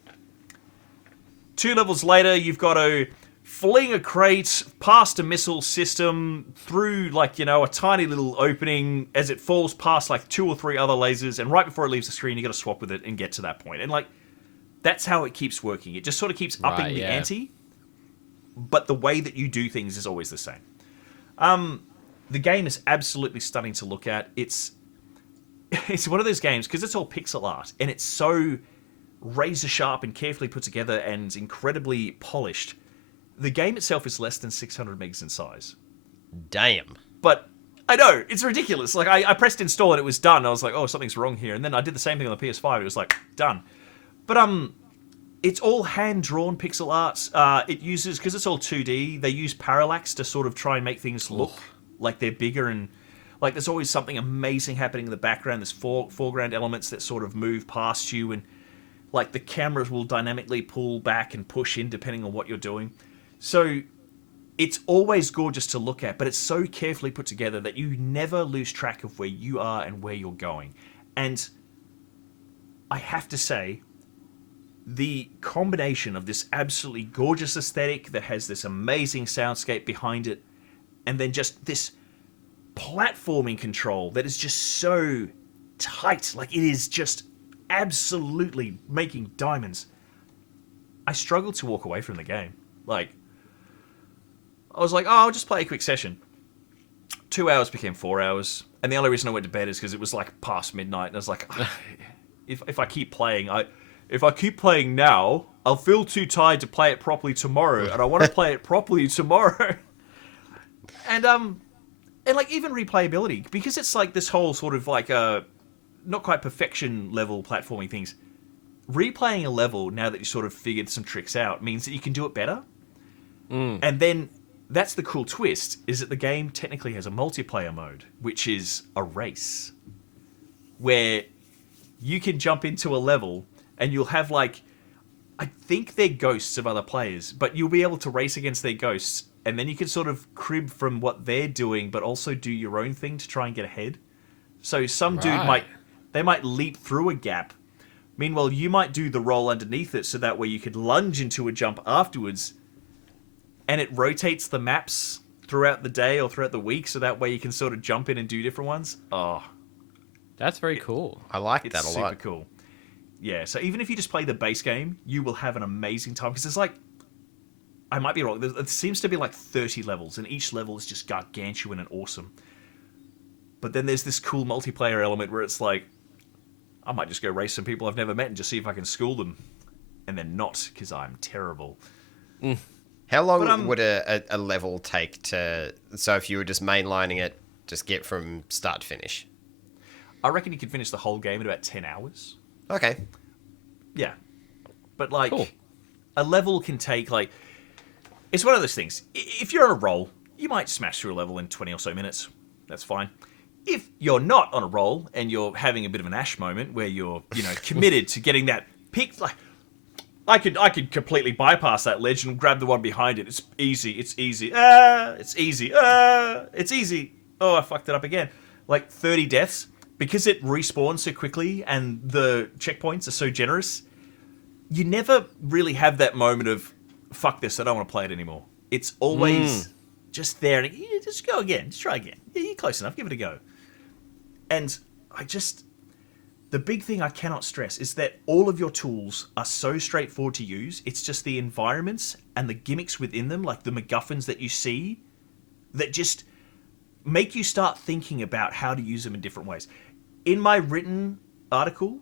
2 levels later, you've got to fling a crate past a missile system through, like, you know, a tiny little opening as it falls past like 2 or 3 other lasers, and right before it leaves the screen, you got to swap with it and get to that point. And like, that's how it keeps working. It just sort of keeps upping the ante, but the way that you do things is always the same. The game is absolutely stunning to look at. It's one of those games, because it's all pixel art, and it's so razor sharp and carefully put together and incredibly polished. The game itself is less than 600 megs in size. Damn. But I know, it's ridiculous. Like, I pressed install and it was done. I was like, oh, something's wrong here. And then I did the same thing on the PS5. It was like, done. But it's all hand-drawn pixel art. It uses, because it's all 2D, they use parallax to sort of try and make things look like they're bigger, and like there's always something amazing happening in the background. There's foreground elements that sort of move past you, and like the cameras will dynamically pull back and push in depending on what you're doing. So it's always gorgeous to look at, but it's so carefully put together that you never lose track of where you are and where you're going. And I have to say, the combination of this absolutely gorgeous aesthetic that has this amazing soundscape behind it, and then just this platforming control that is just so tight, like it is just absolutely making diamonds. I struggled to walk away from the game. Like, I was like, oh, I'll just play a quick session. 2 hours became 4 hours, and the only reason I went to bed is because it was like past midnight, and I was like, if I keep playing, if I keep playing now, I'll feel too tired to play it properly tomorrow, and I want to play it properly tomorrow. And like even replayability, because it's like this whole sort of like not quite perfection level platforming things. Replaying a level now that you sort of figured some tricks out means that you can do it better. And then that's the cool twist, is that the game technically has a multiplayer mode, which is a race, where you can jump into a level and you'll have like, I think they're ghosts of other players, but you'll be able to race against their ghosts, and then you can sort of crib from what they're doing, but also do your own thing to try and get ahead. So some dude might leap through a gap. Meanwhile, you might do the roll underneath it, so that way you could lunge into a jump afterwards, and it rotates the maps throughout the day or throughout the week, so that way you can sort of jump in and do different ones. Oh, that's very cool. I like that a lot. Super cool. Yeah, so even if you just play the base game, you will have an amazing time, because there's like, I might be wrong, there seems to be like 30 levels, and each level is just gargantuan and awesome. But then there's this cool multiplayer element where it's like, I might just go race some people I've never met and just see if I can school them. And then not, because I'm terrible. How long would a level take to... So if you were just mainlining it, just get from start to finish? I reckon you could finish the whole game in about 10 hours. Okay. Yeah. But like, cool. A level can take like... It's one of those things. If you're on a roll, you might smash through a level in 20 or so minutes. That's fine. If you're not on a roll and you're having a bit of an Ash moment where you're, you know, committed to getting that pick, like I could completely bypass that ledge and grab the one behind it. It's easy. It's easy. It's easy. It's easy. Oh, I fucked it up again. Like 30 deaths, because it respawns so quickly and the checkpoints are so generous. You never really have that moment of, fuck this, I don't want to play it anymore. It's always just there, and just go again, just try again. Yeah, you're close enough, give it a go. And the big thing I cannot stress is that all of your tools are so straightforward to use. It's just the environments and the gimmicks within them, like the MacGuffins that you see, that just make you start thinking about how to use them in different ways. In my written article,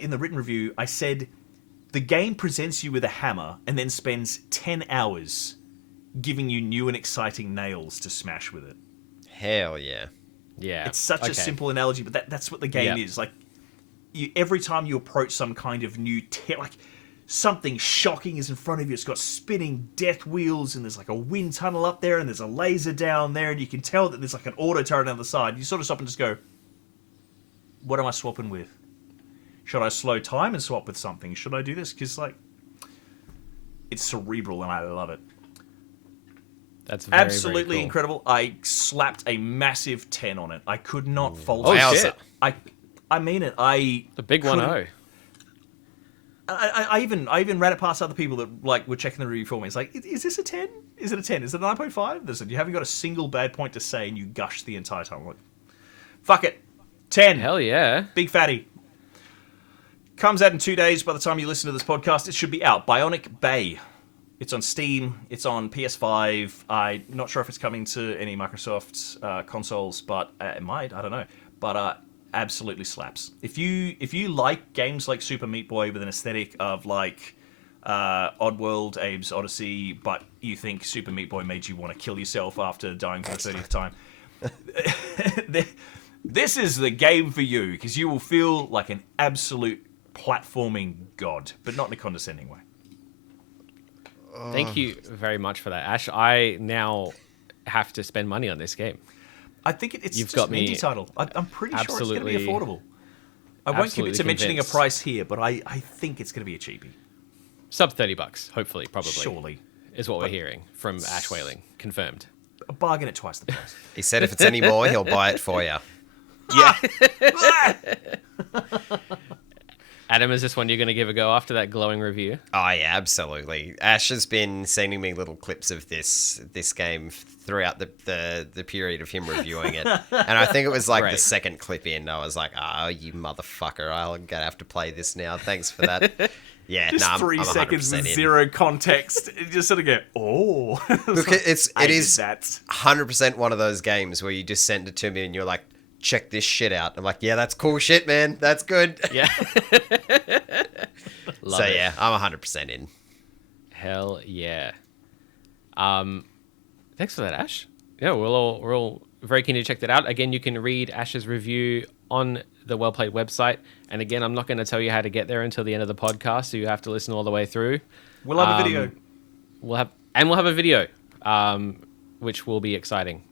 in the written review, I said, the game presents you with a hammer and then spends 10 hours giving you new and exciting nails to smash with it. Hell yeah. Yeah. It's such a simple analogy, but that's what the game is. Like, every time you approach some kind of new like something shocking is in front of you. It's got spinning death wheels, and there's like a wind tunnel up there, and there's a laser down there, and you can tell that there's like an auto turret on the side. You sort of stop and just go, what am I swapping with? Should I slow time and swap with something? Should I do this? Because, like, It's cerebral, and I love it. That's very, Absolutely very cool. incredible. I slapped a massive 10 on it. I could not fault Oh, it. shit. I mean it. The big 1-0. I even ran it past other people that like were checking the review for me. It's like, is this a 10? Is it a 10? Is it a 9.5? They said, you haven't got a single bad point to say, and you gushed the entire time. I'm like, fuck it. 10. Hell yeah. Big fatty. Comes out in 2 days. By the time you listen to this podcast, it should be out. Bionic Bay. It's on Steam. It's on PS5. I'm not sure if it's coming to any Microsoft consoles, but it might. I don't know. But absolutely slaps. If you like games like Super Meat Boy with an aesthetic of like Oddworld, Abe's Odyssey, but you think Super Meat Boy made you want to kill yourself after dying for the 30th time, this is the game for you, because you will feel like an absolute platforming god, but not in a condescending way. Thank you very much for that, Ash. I now have to spend money on this game. I think it's You've just got an me indie title. I'm pretty sure it's going to be absolutely- affordable. I won't commit to absolutely mentioning a convinced. price here, but I think it's going to be a cheapie. Sub $30, hopefully, probably. Surely. Is what we're hearing from Ash Whaling. Confirmed. A bargain at twice the price. He said if it's any more, he'll buy it for you. Yeah. Adam, is this one you're going to give a go after that glowing review? Oh yeah, absolutely. Ash has been sending me little clips of this game throughout the period of him reviewing it, and I think it was like the Great. second clip in. I was like, "Oh, you motherfucker! I'm gonna have to play this now. Thanks for that." Yeah, Just no, I'm 3 seconds 100% with in. zero context. You just sort of go, oh. Look, it is that. 100% one of those games where you just send it to me and you're like, check this shit out. I'm like, yeah, that's cool shit, man. That's good. Yeah. So yeah, I'm 100% in. Hell yeah. Thanks for that, Ash. Yeah, we're all very keen to check that out. Again, you can read Ash's review on the WellPlayed website. And again, I'm not going to tell you how to get there until the end of the podcast, so you have to listen all the way through. We'll have a video. We'll have a video, which will be exciting.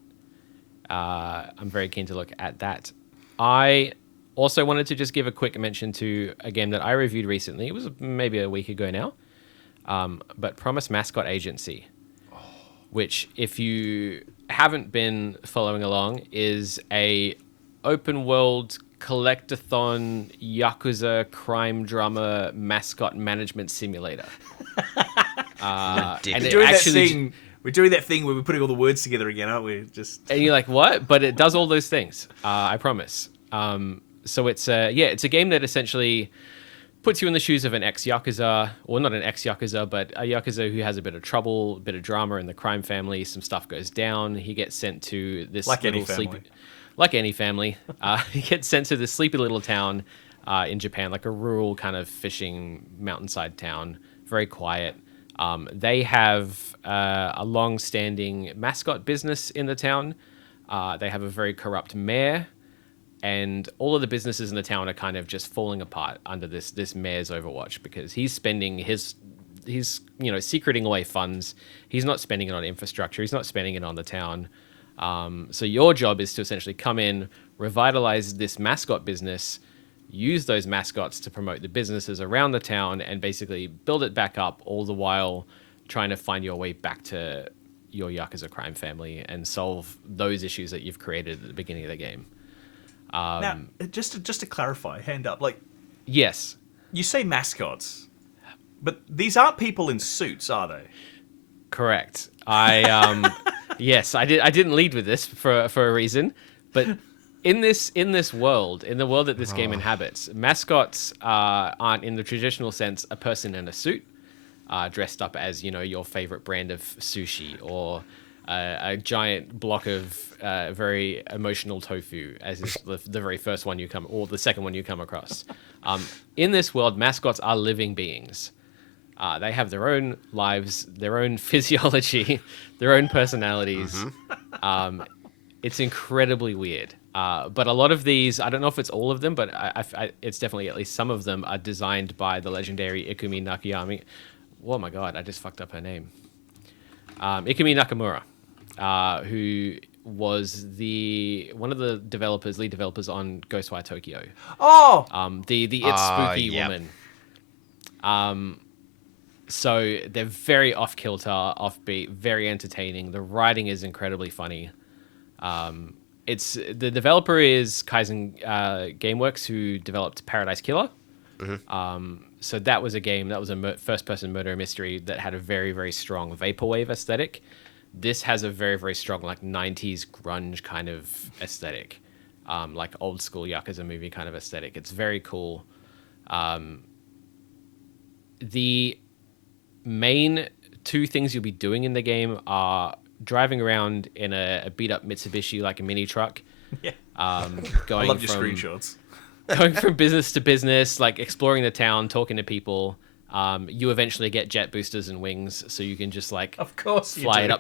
I'm very keen to look at that. I also wanted to just give a quick mention to a game that I reviewed recently. It was maybe a week ago now, but Promise Mascot Agency, which, if you haven't been following along, is a open world collectathon Yakuza crime drama mascot management simulator. And Ridiculous. it We're doing that thing where we're putting all the words together again, aren't we? Just And you're like, what? But it does all those things. I promise. So it's a game that essentially puts you in the shoes of an ex-Yakuza, or not an ex-Yakuza, but a Yakuza who has a bit of trouble, a bit of drama in the crime family. Some stuff goes down. He gets sent to this Like any little family. like any family. He gets sent to this sleepy little town in Japan, like a rural kind of fishing mountainside town, very quiet. They have a long-standing mascot business in the town. They have a very corrupt mayor, and all of the businesses in the town are kind of just falling apart under this mayor's overwatch, because he's spending he's secreting away funds. He's not spending it on infrastructure. He's not spending it on the town. So your job is to essentially come in, revitalize this mascot business, use those mascots to promote the businesses around the town, and basically build it back up, all the while trying to find your way back to your Yakuza crime family and solve those issues that you've created at the beginning of the game. now, just to clarify, hand up, like Yes, you say mascots, but these aren't people in suits, are they? correct. Yes, I didn't lead with this for a reason, but in the world that this game inhabits, mascots aren't, in the traditional sense, a person in a suit, dressed up as your favorite brand of sushi, or a giant block of very emotional tofu, as is the very first one you come, or the second one you come across. In this world, mascots are living beings. They have their own lives, their own physiology, their own personalities. It's incredibly weird. But a lot of these, I don't know if it's all of them, but it's definitely at least some of them are designed by the legendary Ikumi Nakayami. Oh my god, I just fucked up her name. Ikumi Nakamura, who was one of the lead developers on Ghostwire Tokyo. Oh, The It's Spooky yep. woman. So they're very off-kilter, offbeat, very entertaining. The writing is incredibly funny. It's the developer is Kaizen Gameworks, who developed Paradise Killer. So that was a game that was a first-person murder mystery that had a very, very strong vaporwave aesthetic. This has a very, very strong like 90s grunge kind of aesthetic, like old school Yakuza movie kind of aesthetic. It's very cool. The main two things you'll be doing in the game are driving around in a beat up Mitsubishi, like a mini truck. Yeah. Going I love your from screenshots. going from business to business, like exploring the town, talking to people. You eventually get jet boosters and wings, so you can just like Of course fly it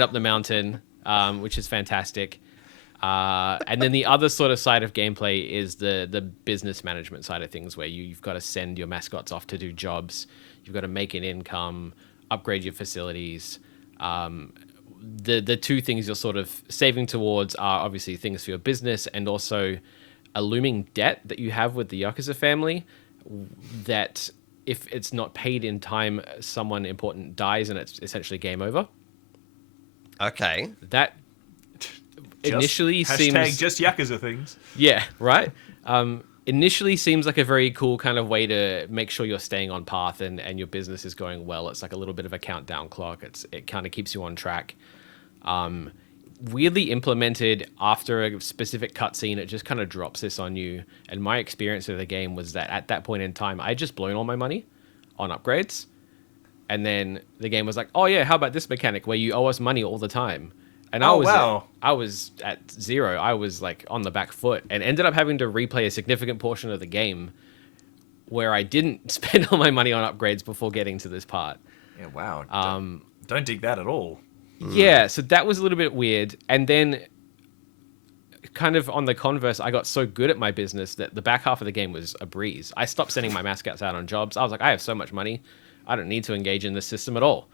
up the mountain, which is fantastic. And then the other sort of side of gameplay is the business management side of things, where you've got to send your mascots off to do jobs. You've got to make an income, upgrade your facilities. The two things you're sort of saving towards are obviously things for your business, and also a looming debt that you have with the Yakuza family, that if it's not paid in time, someone important dies and it's essentially game over. Okay. That initially seems... just Yakuza things. Yeah, right? Initially seems like a very cool kind of way to make sure you're staying on path and your business is going well. It's like a little bit of a countdown clock. It kind of keeps you on track. Weirdly implemented after a specific cutscene, it just kind of drops this on you. And my experience of the game was that at that point in time, I just blown all my money on upgrades. And then the game was like, oh yeah, how about this mechanic where you owe us money all the time? And I was at zero. I was like on the back foot and ended up having to replay a significant portion of the game where I didn't spend all my money on upgrades before getting to this part. Yeah, wow. Don't dig that at all. Yeah, so that was a little bit weird. And then kind of on the converse, I got so good at my business that the back half of the game was a breeze. I stopped sending my mascots out on jobs. I was like, I have so much money. I don't need to engage in this system at all.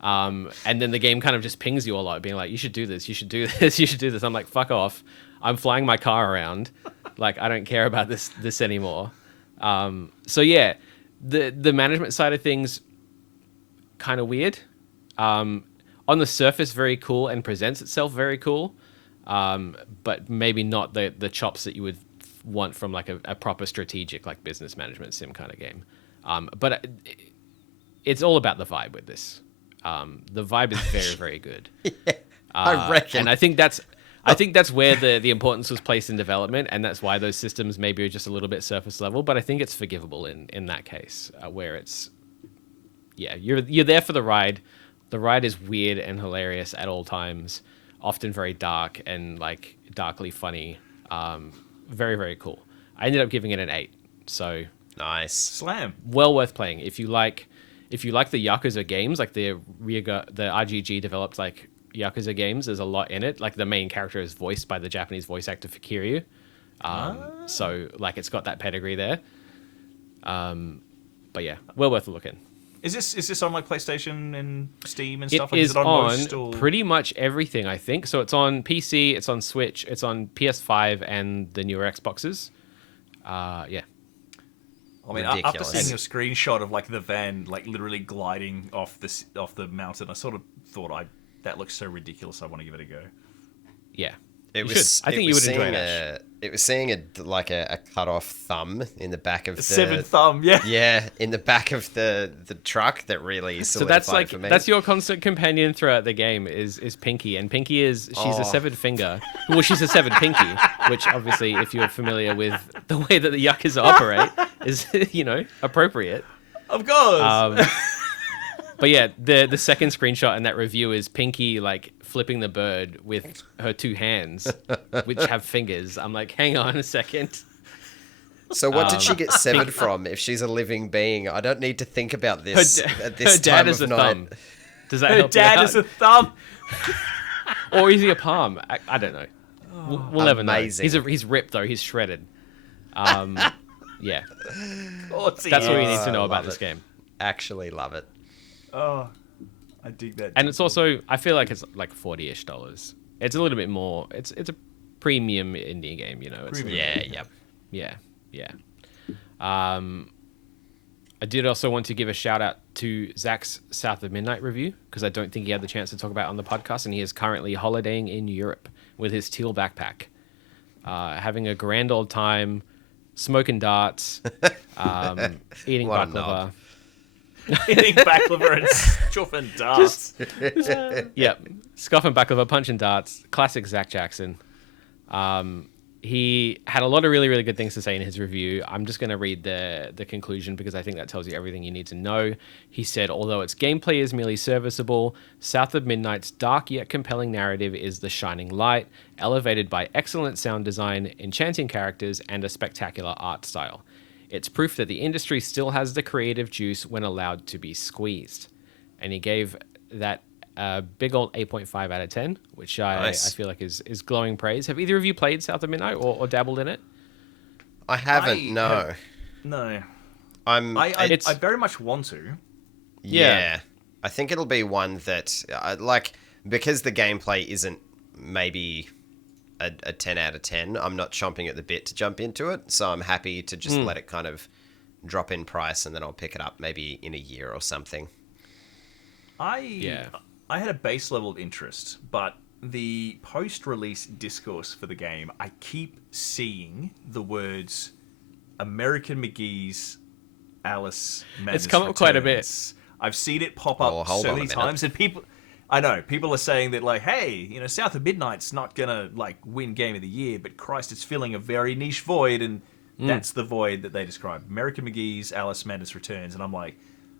And then the game kind of just pings you a lot, being like, you should do this, you should do this, you should do this. I'm like, fuck off. I'm flying my car around. Like, I don't care about this anymore. So yeah, the management side of things, kind of weird. On the surface, very cool and presents itself very cool. But maybe not the chops that you would want from like a proper strategic, like business management sim kind of game. But it's all about the vibe with this. The vibe is very, very good. Yeah, I reckon. And I think that's where the importance was placed in development, and that's why those systems maybe are just a little bit surface level. But I think it's forgivable in that case, where it's, yeah, you're there for the ride. The ride is weird and hilarious at all times, often very dark and like darkly funny. Very, very cool. I ended up giving it an 8. So nice. Slam. Well worth playing if you like the Yakuza games, like the RGG developed like Yakuza games. There's a lot in it. Like the main character is voiced by the Japanese voice actor for Kiryu. So like it's got that pedigree there. But yeah, well worth a look in. Is this on like PlayStation and Steam and It stuff? Like, is it on most, or... pretty much everything, I think. So it's on PC, it's on Switch, it's on PS5 and the newer Xboxes. Yeah. I mean, after seeing a screenshot of like the van like literally gliding off the mountain, I sort of thought that looks so ridiculous. I want to give it a go. Yeah. I think you would enjoy it. It was seeing a cut off thumb in the back of the severed thumb, yeah. Yeah, in the back of the truck that really solidified so that's for me. That's your constant companion throughout the game is Pinky, and Pinky she's a severed finger. Well, she's a severed pinky, which obviously, if you're familiar with the way that the Yakuza operate, is appropriate. Of course. But yeah, the second screenshot in that review is Pinky like flipping the bird with her two hands, which have fingers. I'm like, hang on a second. So what did she get severed from? If she's a living being, I don't need to think about this at this time of night. Thumb. Does that her help? Dad is a thumb. Or is he a palm? I don't know. We'll never know. Amazing. He's ripped though. He's shredded. Yeah. That's all you need to know about this game. Actually love it. Oh, I dig that. And it's also, I feel like it's like $40-ish. It's a little bit more. It's a premium indie game, It's yeah. Yeah. I did also want to give a shout out to Zach's South of Midnight review, because I don't think he had the chance to talk about it on the podcast, and he is currently holidaying in Europe with his teal backpack, having a grand old time, smoking darts, eating What a baklava. knob. Eating baklava and chuffing darts. Yep, scoffing baklava, punching darts, classic Zach Jackson. He had a lot of really, really good things to say in his review. I'm just going to read the conclusion because I think that tells you everything you need to know. He said, although its gameplay is merely serviceable, South of Midnight's dark yet compelling narrative is the shining light, elevated by excellent sound design, enchanting characters, and a spectacular art style. It's proof that the industry still has the creative juice when allowed to be squeezed. And he gave that big old 8.5 out of 10, which I feel like is glowing praise. Have either of you played South of Midnight or dabbled in it? I haven't, no. No. I I very much want to. Yeah. I think it'll be one that, because the gameplay isn't maybe a 10 out of 10, I'm not chomping at the bit to jump into it, so I'm happy to just let it kind of drop in price, and then I'll pick it up maybe in a year or something. I had a base level of interest, but the post-release discourse for the game, I keep seeing the words American McGee's Alice Madness It's come up quite a bit. Returns. I've seen it pop up hold so on a many minute. times, and people are saying that, like, hey, South of Midnight's not gonna win Game of the Year, but Christ, it's filling a very niche void, and that's the void that they describe. American McGee's Alice Madness Returns, and I'm like,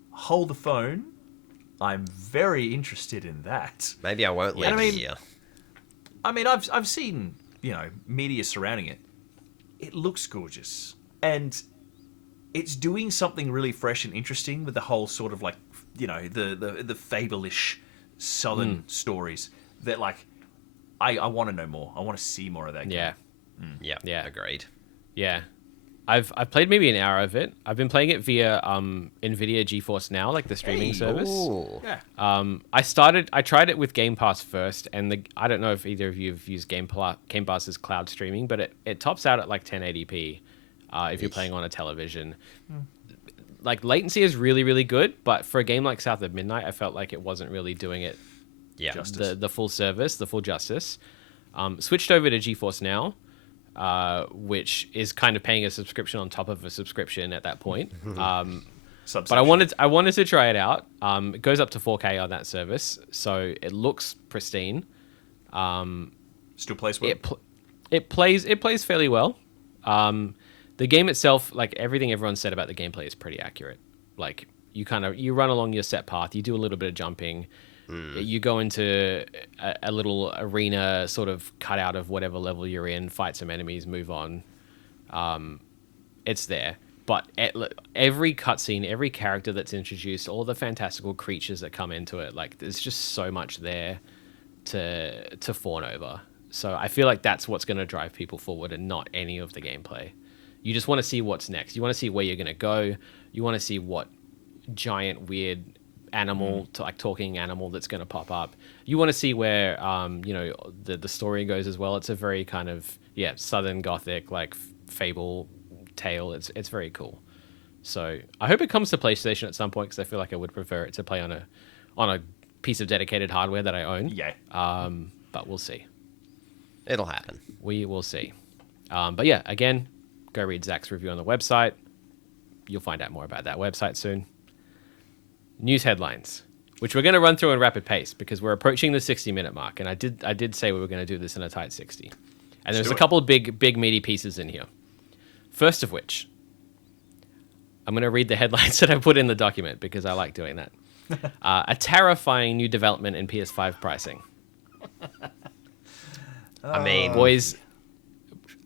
hold the phone. I'm very interested in that. Maybe I won't leave a year. I mean, I've seen media surrounding it. It looks gorgeous, and it's doing something really fresh and interesting with the whole sort of the fable-ish southern stories that I want to know more. I want to see more of that. Yeah. Yeah, agreed. Yeah. I've played maybe an hour of it. I've been playing it via NVIDIA GeForce Now, like the streaming service. Ooh. Yeah. I tried it with Game Pass first, and I don't know if either of you have used Game Pass's cloud streaming, but it tops out at 1080p if you're playing on a television. Latency is really, really good, but for a game like South of Midnight, I felt like it wasn't really doing it the full service, the full justice. Switched over to GeForce Now, which is kind of paying a subscription on top of a subscription at that point. But I wanted to try it out. It goes up to 4K on that service, so it looks pristine. Still plays well. It plays fairly well. The game itself, everything everyone said about the gameplay, is pretty accurate. You run along your set path, you do a little bit of jumping. You go into a little arena sort of cut out of whatever level you're in, fight some enemies, move on. It's there. But every cutscene, every character that's introduced, all the fantastical creatures that come into it, there's just so much there to fawn over. So I feel like that's what's going to drive people forward and not any of the gameplay. You just want to see what's next. You want to see where you're going to go. You want to see what giant, weird animal talking animal that's going to pop up. You want to see where the story goes as well. It's a very kind of southern gothic fable tale. It's very cool. So I hope it comes to PlayStation at some point, because I feel like I would prefer it to play on a piece of dedicated hardware that I own. But we'll see. It'll happen. We will see. But yeah, again, go read Zach's review on the website. You'll find out more about that website soon. News headlines, which we're going to run through in rapid pace because we're approaching the 60-minute mark, and I did say we were going to do this in a tight 60. And there's a couple of big meaty pieces in here. First of which, I'm going to read the headlines that I put in the document because I like doing that. A terrifying new development in PS5 pricing. I mean, boys,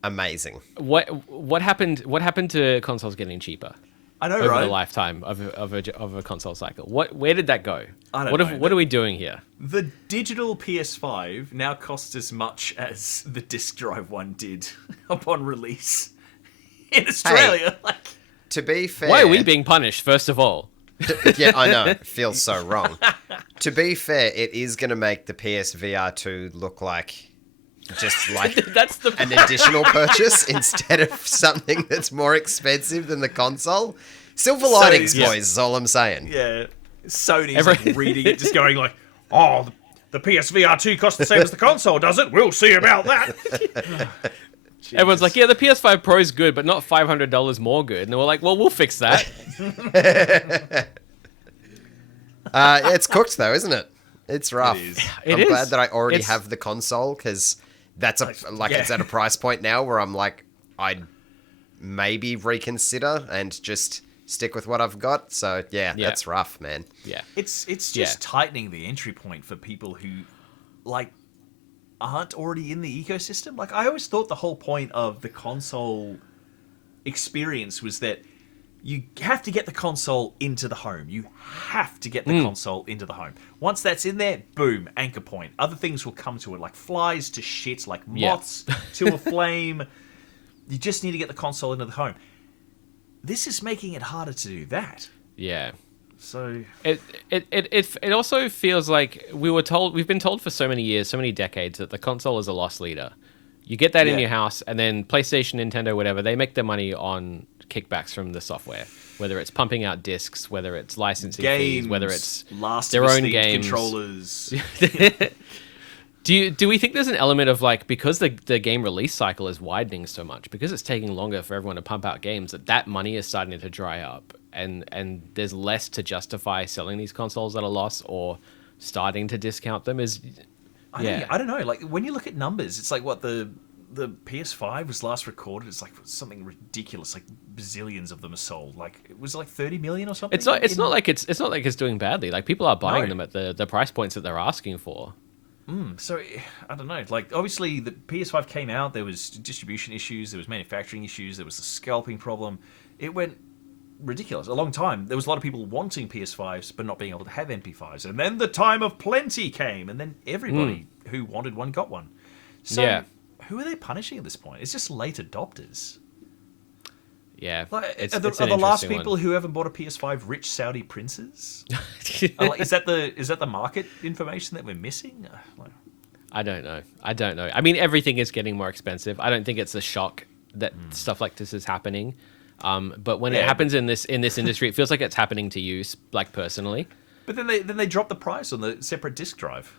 amazing. What happened to consoles getting cheaper? I know, over right? the lifetime of a console cycle. Where did that go? I don't know. What are we doing here? The digital PS5 now costs as much as the disc drive one did upon release in Australia. To be fair, why are we being punished? First of all, yeah, I know. It feels so wrong. To be fair, it is going to make the PSVR 2 look like just that's an additional purchase instead of something that's more expensive than the console. Silver linings, Sony's- boys, is all I'm saying. Yeah. Sony's like reading it, just going like, oh, the PSVR 2 costs the same as the console, does it? We'll see about that. Everyone's like, yeah, the PS5 Pro is good, but not $500 more good. And we're like, well, we'll fix that. It's cooked though, isn't it? It's rough. It is. I'm glad that I already have the console because that's it's at a price point now where I'm like, I'd maybe reconsider and just stick with what I've got. So yeah. That's rough, man. Yeah. It's just tightening the entry point for people who like aren't already in the ecosystem. Like I always thought the whole point of the console experience was that you have to get the console into the home. You have to get the console into the home. Once that's in there, boom, anchor point. Other things will come to it, like flies to shit, like moths to a flame. You just need to get the console into the home. This is making it harder to do that. Yeah. So It also feels like we've been told for so many years, so many decades, that the console is a loss leader. You get that in your house, and then PlayStation, Nintendo, whatever, they make their money on kickbacks from the software. Whether it's pumping out discs, whether it's licensing fees, whether it's their own games, controllers. Do we think there's an element of like, because the game release cycle is widening so much, because it's taking longer for everyone to pump out games, that money is starting to dry up, and there's less to justify selling these consoles at a loss or starting to discount them? I don't know. Like when you look at numbers, it's like what the PS5 was last recorded. It's like something ridiculous. Like bazillions of them are sold. Like it was like 30 million or something. It's not like it's doing badly. Like people are buying them at the price points that they're asking for. So I don't know. Like obviously the PS5 came out. There was distribution issues. There was manufacturing issues. There was the scalping problem. It went ridiculous. A long time. There was a lot of people wanting PS5s but not being able to have MP5s. And then the time of plenty came, and then everybody who wanted one got one. So who are they punishing at this point? It's just late adopters. Yeah, Like, it's are the last people who haven't bought a PS5 rich Saudi princes? Is that the market information that we're missing? I don't know. I mean, everything is getting more expensive. I don't think it's a shock that stuff like this is happening. But when it happens in this industry, it feels like it's happening to you, like personally. But then they drop the price on the separate disk drive.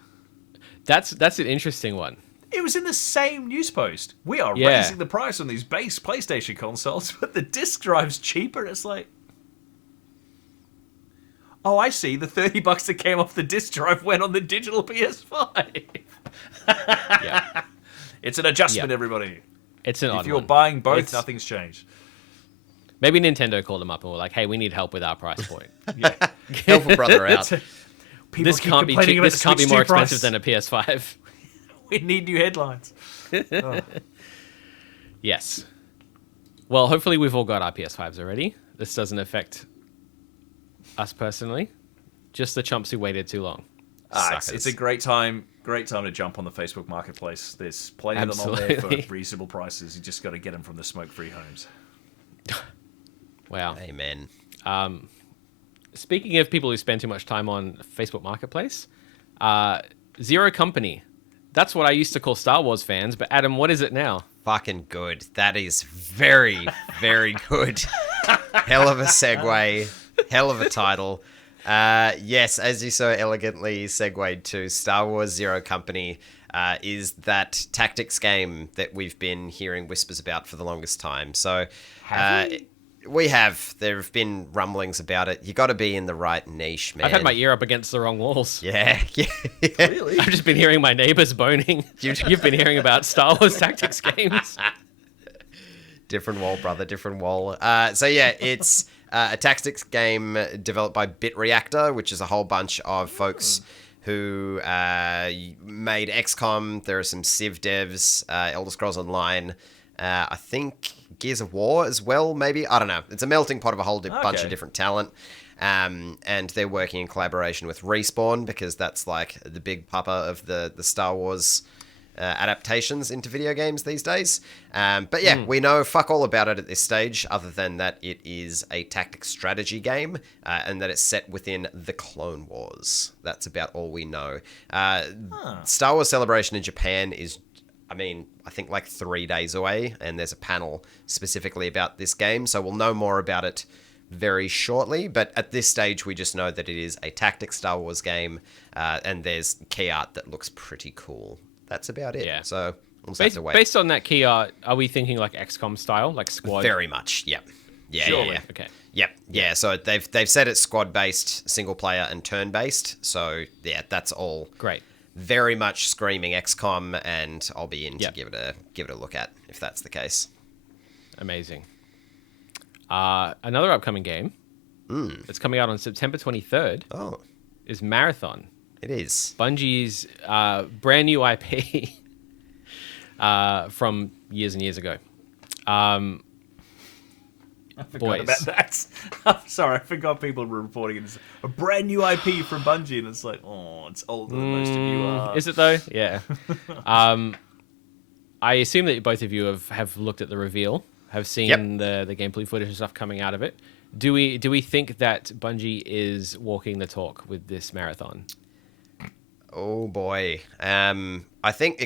That's an interesting one. It was in the same news post. We are raising the price on these base PlayStation consoles, but the disc drive's cheaper. It's like, oh, I see. The $30 that came off the disc drive went on the digital PS5. It's an adjustment, everybody. It's an odd If you're one. buying both, nothing's changed. Maybe Nintendo called them up and were like, "Hey, we need help with our price point. Help a brother out. People This keep can't be complaining cheap. about This the can't be Switch more 2 price. expensive than a PS5." We need new headlines. Yes. Well, hopefully we've all got our PS5s already. This doesn't affect us personally. Just the chumps who waited too long. It's a great time to jump on the Facebook Marketplace. There's plenty of them on there for reasonable prices. You just got to get them from the smoke-free homes. Wow. Amen. Speaking of people who spend too much time on Facebook Marketplace, Zero Company. That's what I used to call Star Wars fans, but Adam, what is it now? Fucking good. That is very, very good. Hell of a segue. Hell of a title. Yes, as you so elegantly segued to, Star Wars Zero Company is that tactics game that we've been hearing whispers about for the longest time. So we have. There have been rumblings about it. You got to be in the right niche, man. I've had my ear up against the wrong walls. Yeah. Really? I've just been hearing my neighbors boning. You've been hearing about Star Wars tactics games. Different wall, brother. Different wall. So yeah, it's a tactics game developed by BitReactor, which is a whole bunch of folks who made XCOM. There are some Civ devs, Elder Scrolls Online. I think Gears of War as well, maybe. I don't know. It's a melting pot of a whole bunch of different talent. And they're working in collaboration with Respawn because that's like the big papa of the Star Wars adaptations into video games these days. But yeah, we know fuck all about it at this stage, other than that it is a tactics strategy game and that it's set within the Clone Wars. That's about all we know. Star Wars Celebration in Japan is, I think like 3 days away, and there's a panel specifically about this game, so we'll know more about it very shortly. But at this stage, we just know that it is a tactics Star Wars game, and there's key art that looks pretty cool. That's about it. Yeah. So we'll just have to wait. Based on that key art, are we thinking like XCOM style, like squad? Very much. Yep. Yeah. Surely. Yeah. Okay. Yep. Yeah. So they've said it's squad based, single player, and turn based. So yeah, that's all Great. very much screaming XCOM, and I'll be in to Yep. give it a look at if that's the case. Amazing. Another upcoming game that's coming out on September 23rd Oh, is Marathon, it is. Bungie's brand new IP from years and years ago. I forgot Boys. about that. I'm sorry, I forgot people were reporting it as a brand new IP from Bungie, and it's like, oh, it's older than most of you are. Is it though? Yeah. I assume that both of you have looked at the reveal, have seen the gameplay footage and stuff coming out of it. Do we think that Bungie is walking the talk with this Marathon? Oh boy. I think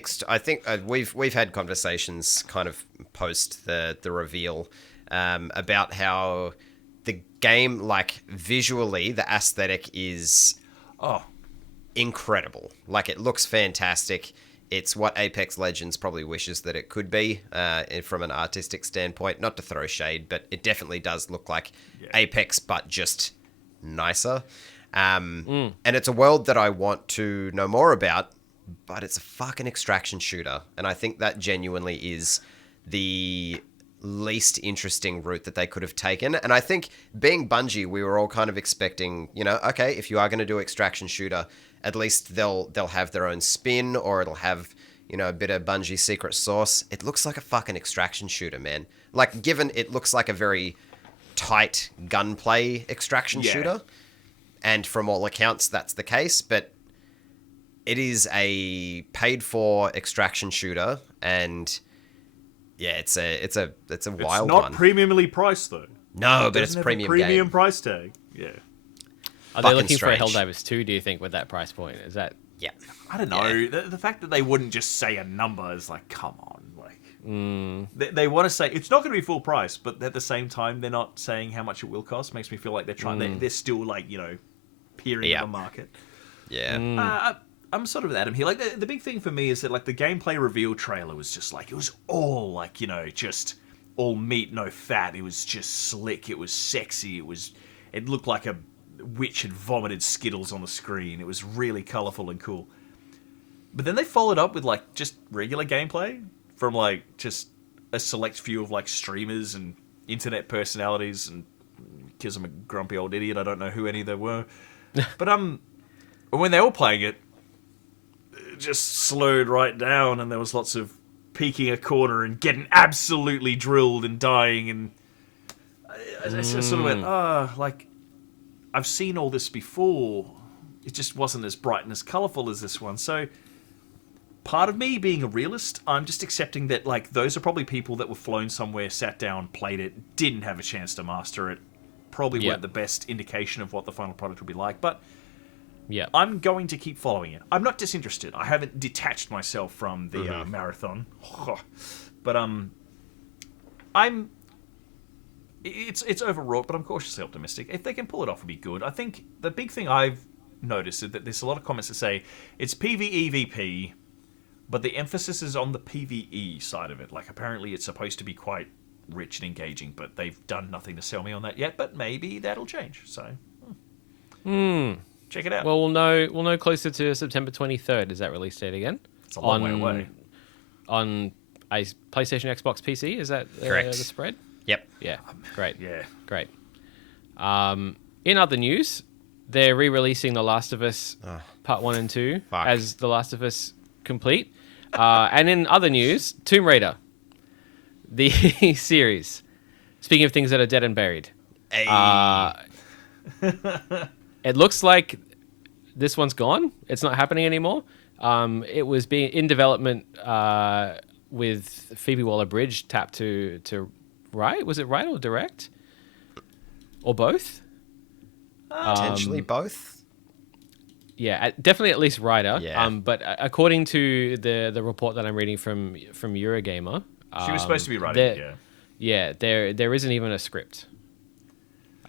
we've had conversations kind of post the reveal about how the game, like visually, the aesthetic is incredible. Like it looks fantastic. It's what Apex Legends probably wishes that it could be from an artistic standpoint. Not to throw shade, but it definitely does look like Apex, but just nicer. And it's a world that I want to know more about, but it's a fucking extraction shooter. And I think that genuinely is the least interesting route that they could have taken. And I think being Bungie, we were all kind of expecting, okay, if you are going to do extraction shooter, at least they'll have their own spin, or it'll have, a bit of Bungie secret sauce. It looks like a fucking extraction shooter, man. Like, given it looks like a very tight gunplay extraction shooter, and from all accounts that's the case, but it is a paid for extraction shooter, and yeah, it's a wild one. It's not premiumly priced though. No, but it's premium game. Price tag. Yeah. Are they Fucking looking for a strange. Helldivers 2, do you think, with that price point? Is that... Yeah. I don't know. The fact that they wouldn't just say a number is like, come on. Like, they want to say it's not going to be full price, but at the same time, they're not saying how much it will cost. Makes me feel like they're trying. They're still like, peering at the market. Yeah. I'm sort of with Adam here. Like the big thing for me is that like the gameplay reveal trailer was just like, it was all like, just all meat, no fat. It was just slick. It was sexy. It looked like a witch had vomited Skittles on the screen. It was really colorful and cool. But then they followed up with like just regular gameplay from like just a select few of like streamers and internet personalities, and because I'm a grumpy old idiot, I don't know who any of them were. But when they were playing it just slowed right down, and there was lots of peeking a corner and getting absolutely drilled and dying, and I just sort of went, like, I've seen all this before. It just wasn't as bright and as colourful as this one. So part of me, being a realist, I'm just accepting that like those are probably people that were flown somewhere, sat down, played it, didn't have a chance to master it, probably weren't the best indication of what the final product would be like, but I'm going to keep following it. I'm not disinterested. I haven't detached myself from the marathon, but it's overwrought, but I'm cautiously optimistic. If they can pull it off, it'll be good. I think the big thing I've noticed is that there's a lot of comments that say it's PvEVP, but the emphasis is on the PvE side of it. Like apparently it's supposed to be quite rich and engaging, but they've done nothing to sell me on that yet. But maybe that'll change. So. Check it out. Well, we'll know closer to September 23rd. Is that release date again? It's a long way away. On a PlayStation, Xbox, PC? Is that Correct. the spread? Yep. Yeah. Great. Yeah. Great. In other news, they're re-releasing The Last of Us Part 1 and 2 as The Last of Us Complete. And in other news, Tomb Raider, the series. Speaking of things that are dead and buried. It looks like this one's gone. It's not happening anymore. It was being in development with Phoebe Waller-Bridge tapped to write. Was it write or direct? Or both? Potentially both. Yeah, definitely at least writer. Yeah. But according to the report that I'm reading from Eurogamer, She was supposed to be writing it, yeah, there isn't even a script.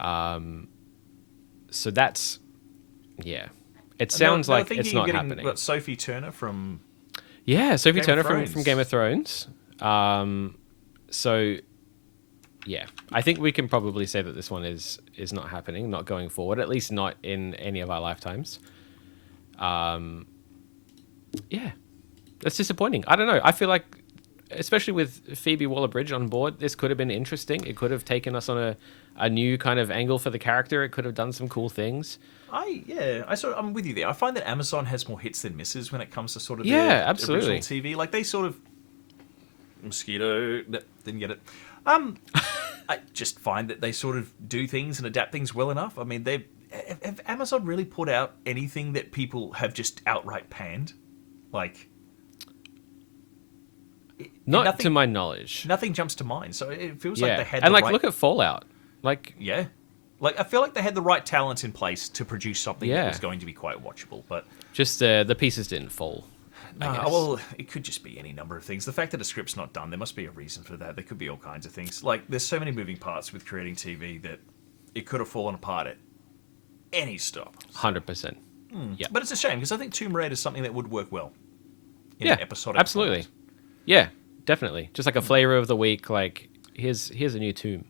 So that's, yeah. It sounds They were like thinking it's of not getting, happening. What, Sophie Turner from... Yeah, Sophie Game Turner of from Thrones. Game of Thrones. So, yeah, I think we can probably say that this one is not happening, not going forward, at least not in any of our lifetimes. Yeah, that's disappointing. I don't know. I feel like, especially with Phoebe Waller-Bridge on board, this could have been interesting. It could have taken us on a new kind of angle for the character. It could have done some cool things. I'm with you there. I find that Amazon has more hits than misses when it comes to sort of Yeah, their absolutely. original TV. Like they sort of mosquito didn't get it. I just find that they sort of do things and adapt things well enough. I mean, have Amazon really put out anything that people have just outright panned? Like, Not nothing, to my knowledge. nothing jumps to mind. So it feels Yeah, like they had and the like right... look at Fallout. Like, Yeah. Like, I feel like they had the right talent in place to produce something that Yeah. was going to be quite watchable, but... just the pieces didn't fall. I No, guess. well, it could just be any number of things. The fact that a script's not done, there must be a reason for that. There could be all kinds of things. Like, there's so many moving parts with creating TV that it could have fallen apart at any stop. 100%. Yeah, But it's a shame, because I think Tomb Raider is something that would work well in yeah, an episodic absolutely. format. Yeah, definitely. Just like a flavor of the week. Like, here's a new tomb.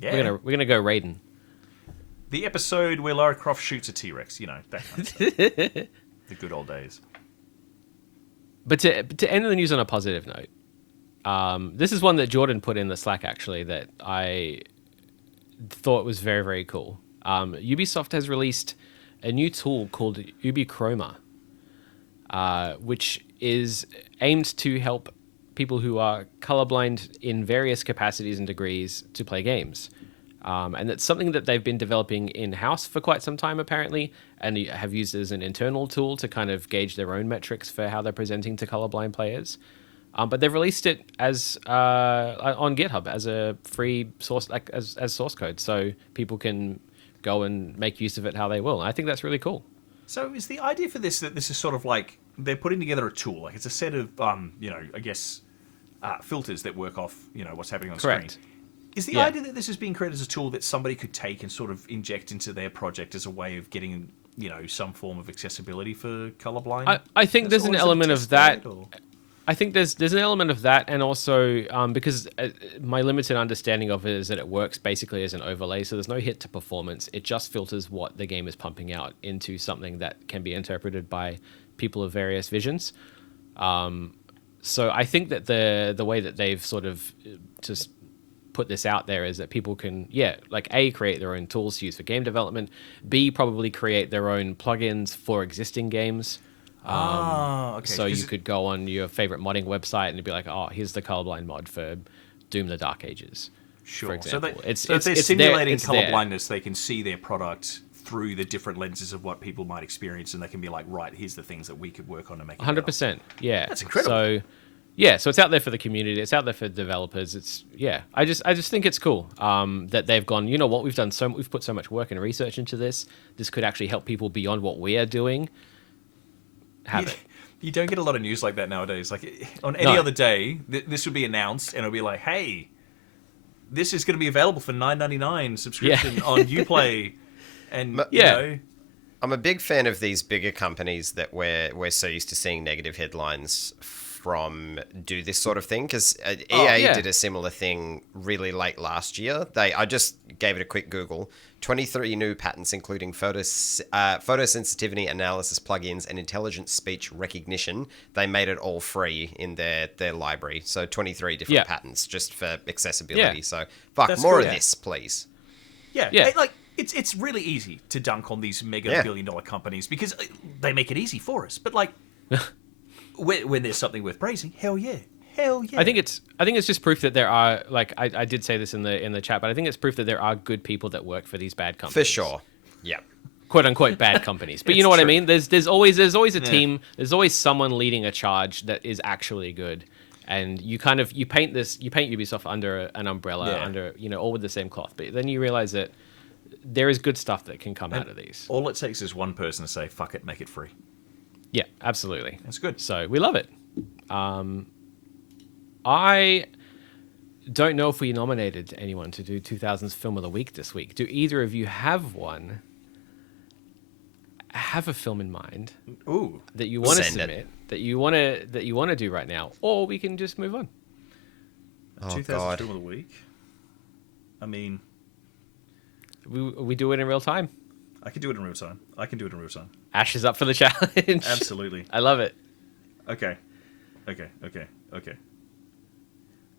Yeah. We're gonna go Raiden. The episode where Lara Croft shoots a T-Rex, that kind of stuff. The good old days. But to end the news on a positive note, this is one that Jordan put in the Slack actually that I thought was very, very cool. Ubisoft has released a new tool called Ubi Chroma, which is aimed to help people who are colorblind in various capacities and degrees to play games. And it's something that they've been developing in-house for quite some time, apparently, and have used as an internal tool to kind of gauge their own metrics for how they're presenting to colorblind players. But they've released it as on GitHub as a free source, like as source code, so people can go and make use of it how they will. And I think that's really cool. So is the idea for this that this is sort of like they're putting together a tool, like it's a set of, I guess, filters that work off, what's happening on Correct. screen. Is the Yeah. idea that this is being created as a tool that somebody could take and sort of inject into their project as a way of getting, some form of accessibility for colorblind? I think there's an Or is it a element of test that. bed, or- I think there's an element of that, and also because my limited understanding of it is that it works basically as an overlay, so there's no hit to performance. It just filters what the game is pumping out into something that can be interpreted by people of various visions. So I think that the way that they've sort of just put this out there is that people can, A, create their own tools to use for game development, B, probably create their own plugins for existing games. okay. So you could go on your favorite modding website and it'd be like, oh, here's the colorblind mod for Doom: The Dark Ages. Sure. For example. So if they're it's simulating it's there. colorblindness, they can see their product through the different lenses of what people might experience, and they can be like, right, here's the things that we could work on to make it 100%. Yeah. That's incredible. So, so it's out there for the community. It's out there for developers. I just think it's cool that they've gone, you know what, we've put so much work and research into this. This could actually help people beyond what we are doing. Have it. You don't get a lot of news like that nowadays. Like on any other day, this would be announced, and it'll be like, "Hey, this is going to be available for $9.99 subscription on UPlay." And I'm a big fan of these bigger companies that we're so used to seeing negative headlines from do this sort of thing, because EA did a similar thing really late last year. I just gave it a quick Google. 23 new patents, including photosensitivity analysis plugins and intelligent speech recognition. They made it all free in their library. So 23 different patents just for accessibility. Yeah. So That's more cool. of this, please. Yeah. Yeah. It's really easy to dunk on these mega billion-dollar companies because they make it easy for us. But when there's something worth praising, hell yeah. I think it's just proof that there are, like I did say this in the chat, but I think it's proof that there are good people that work for these bad companies. For sure. Yeah. Quote unquote bad companies. But you know what I mean? There's always a team, there's always someone leading a charge that is actually good. And you paint Ubisoft under an umbrella, under all with the same cloth. But then you realize that there is good stuff that can come out of these. All it takes is one person to say, fuck it, make it free. Yeah, absolutely. That's good. So we love it. I don't know if we nominated anyone to do 2000's Film of the Week this week. Do either of you have one? Have a film in mind Ooh. that you want to Send it. submit, that you want to do right now, or we can just move on. Oh 2000 God. Film of the Week. I mean, We do it in real time. I can do it in real time. Ash is up for the challenge. Absolutely. I love it. Okay.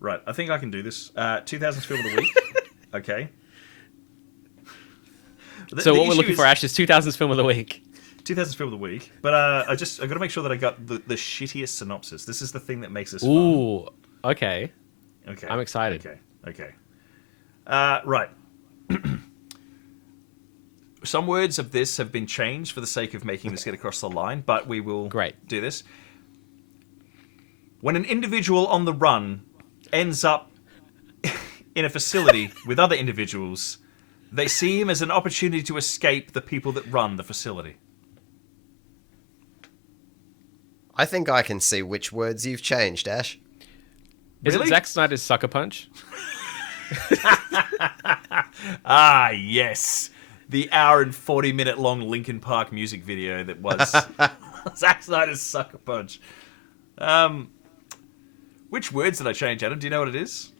Right, I think I can do this. 2000 Film of the Week. Okay. So what we're looking for, Ash, is 2000's Film of the Week. 2000 Film of the Week. But I got to make sure that I got the shittiest synopsis. This is the thing that makes this fun. Ooh, okay. Okay. I'm excited. Okay. Right. Some words of this have been changed for the sake of making this get across the line, but we will do this. When an individual on the run ends up in a facility with other individuals, they see him as an opportunity to escape the people that run the facility. I think I can see which words you've changed, Ash. Is Really? it Zack Snyder's Sucker Punch? Ah, yes. The hour and 40-minute long Linkin Park music video that was Zack Snyder's Sucker Punch. Which words did I change, Adam? Do you know what it is?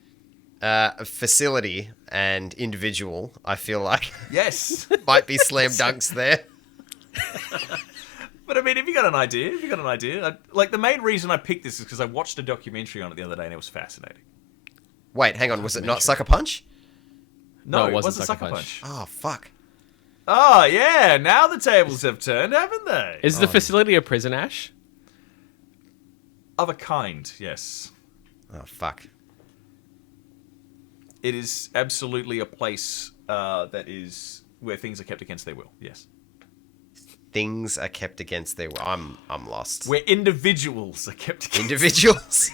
Facility and individual, I feel like Yes. might be slam dunks there. But I mean, if you got an idea, like the main reason I picked this is because I watched a documentary on it the other day and it was fascinating. Wait, hang on. Was it not Sucker Punch? No, it it wasn't wasn't Sucker Sucker Punch. Punch. Oh, fuck. Oh, yeah. Now the tables have turned, haven't they? Is the facility a prison, Ash? Of a kind, yes. Oh, fuck. It is absolutely a place that is where things are kept against their will, yes. Things are kept against their will. I'm lost. Where individuals are kept against Individuals?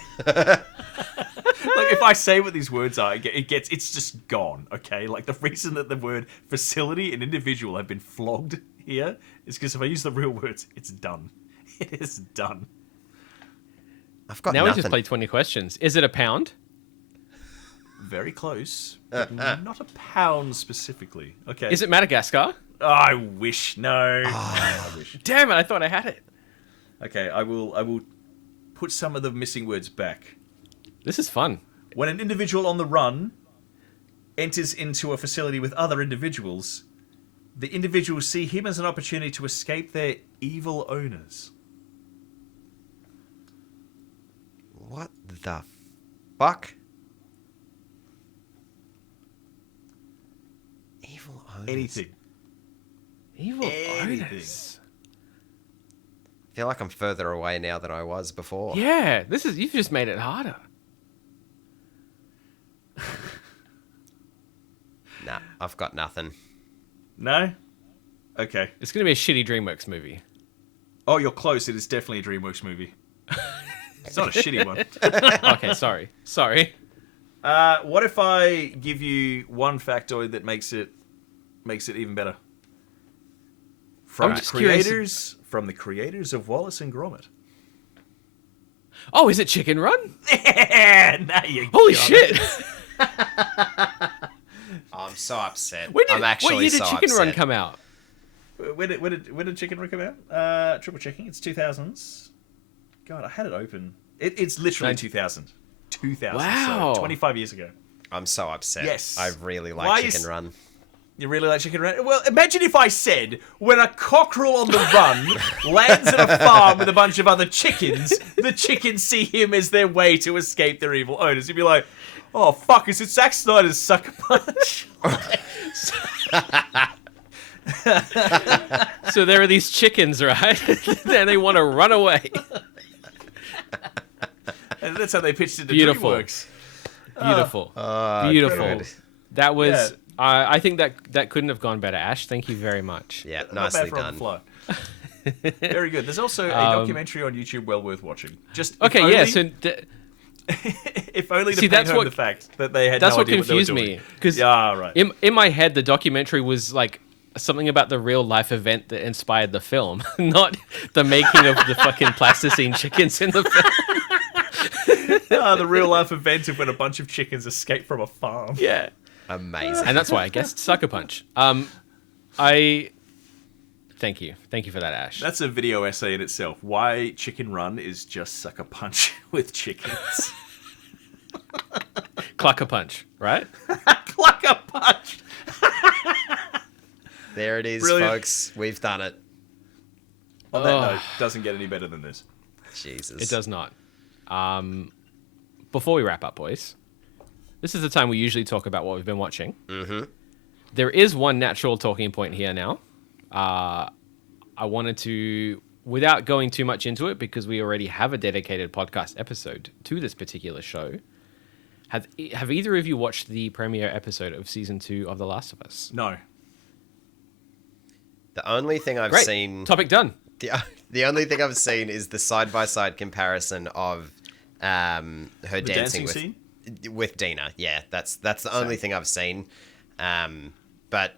Like, if I say what these words are, it's just gone, okay? Like, the reason that the word facility and individual have been flogged here is because if I use the real words, it's done. It is done. I've got Now we nothing. just played 20 questions. Is it a pound? Very close, but not a pound specifically. Okay. Is it Madagascar? Oh, I wish. No. I wish. Damn it, I thought I had it. Okay, I will put some of the missing words back. This is fun. When an individual on the run enters into a facility with other individuals, the individuals see him as an opportunity to escape their evil owners. What the fuck? Evil owners. Anything. Evil Anything. owners. I feel like I'm further away now than I was before. Yeah, you've just made it harder. Nah, I've got nothing. No? Okay. It's going to be a shitty DreamWorks movie. Oh, you're close. It is definitely a DreamWorks movie. It's not a shitty one. Okay, sorry. What if I give you one factoid that makes it even better? From I'm the just curious. From the creators of Wallace and Gromit. Oh, is it Chicken Run? Yeah, now you Holy got shit. it. I'm so upset. What I'm year did so Chicken upset. Run come out? When did Chicken Run come out? Triple checking. It's 2000s. God, I had it open. It's literally 2000. 2000. Wow. So 25 years ago. I'm so upset. Yes. I really Why like is- Chicken Run. You really like Chicken Run? Well, imagine if I said, when a cockerel on the run lands at a farm with a bunch of other chickens, the chickens see him as their way to escape their evil owners. You'd be like, oh, fuck, is it Zack Snyder's Sucker Punch? So there are these chickens, right? And they want to run away. And that's how they pitched it to Beautiful. DreamWorks. Beautiful. Beautiful. good. That was... Yeah. I think that couldn't have gone better, Ash. Thank you very much. Yeah, Not nicely bad for on done. the fly. Very good. There's also a documentary on YouTube well worth watching. Just if Okay, only, yeah, so... if only to See, paint that's home what- the fact that they had That's no what idea what they were confused doing. me. Because Yeah, right. in my head, the documentary was like something about the real life event that inspired the film, not the making of the fucking plasticine chickens in the film. The real life event of when a bunch of chickens escape from a farm. Yeah. Amazing. And that's why I guessed Sucker Punch. I thank you for that, Ash. That's a video essay in itself. Why Chicken Run is just Sucker Punch with chickens. Clucker Punch, right? Clucker Punch. There it is, Brilliant. folks. We've done it. On that note, doesn't get any better than this. Jesus. It does not. Before we wrap up, boys, this is the time we usually talk about what we've been watching. Mm-hmm. There is one natural talking point here now. I wanted to, without going too much into it, because we already have a dedicated podcast episode to this particular show. Have either of you watched the premiere episode of season 2 of The Last of Us? No. The only thing I've Great. seen... Topic done. The only thing I've seen is the side-by-side comparison of her The dancing scene? with Dina. Yeah, that's the only thing I've seen. But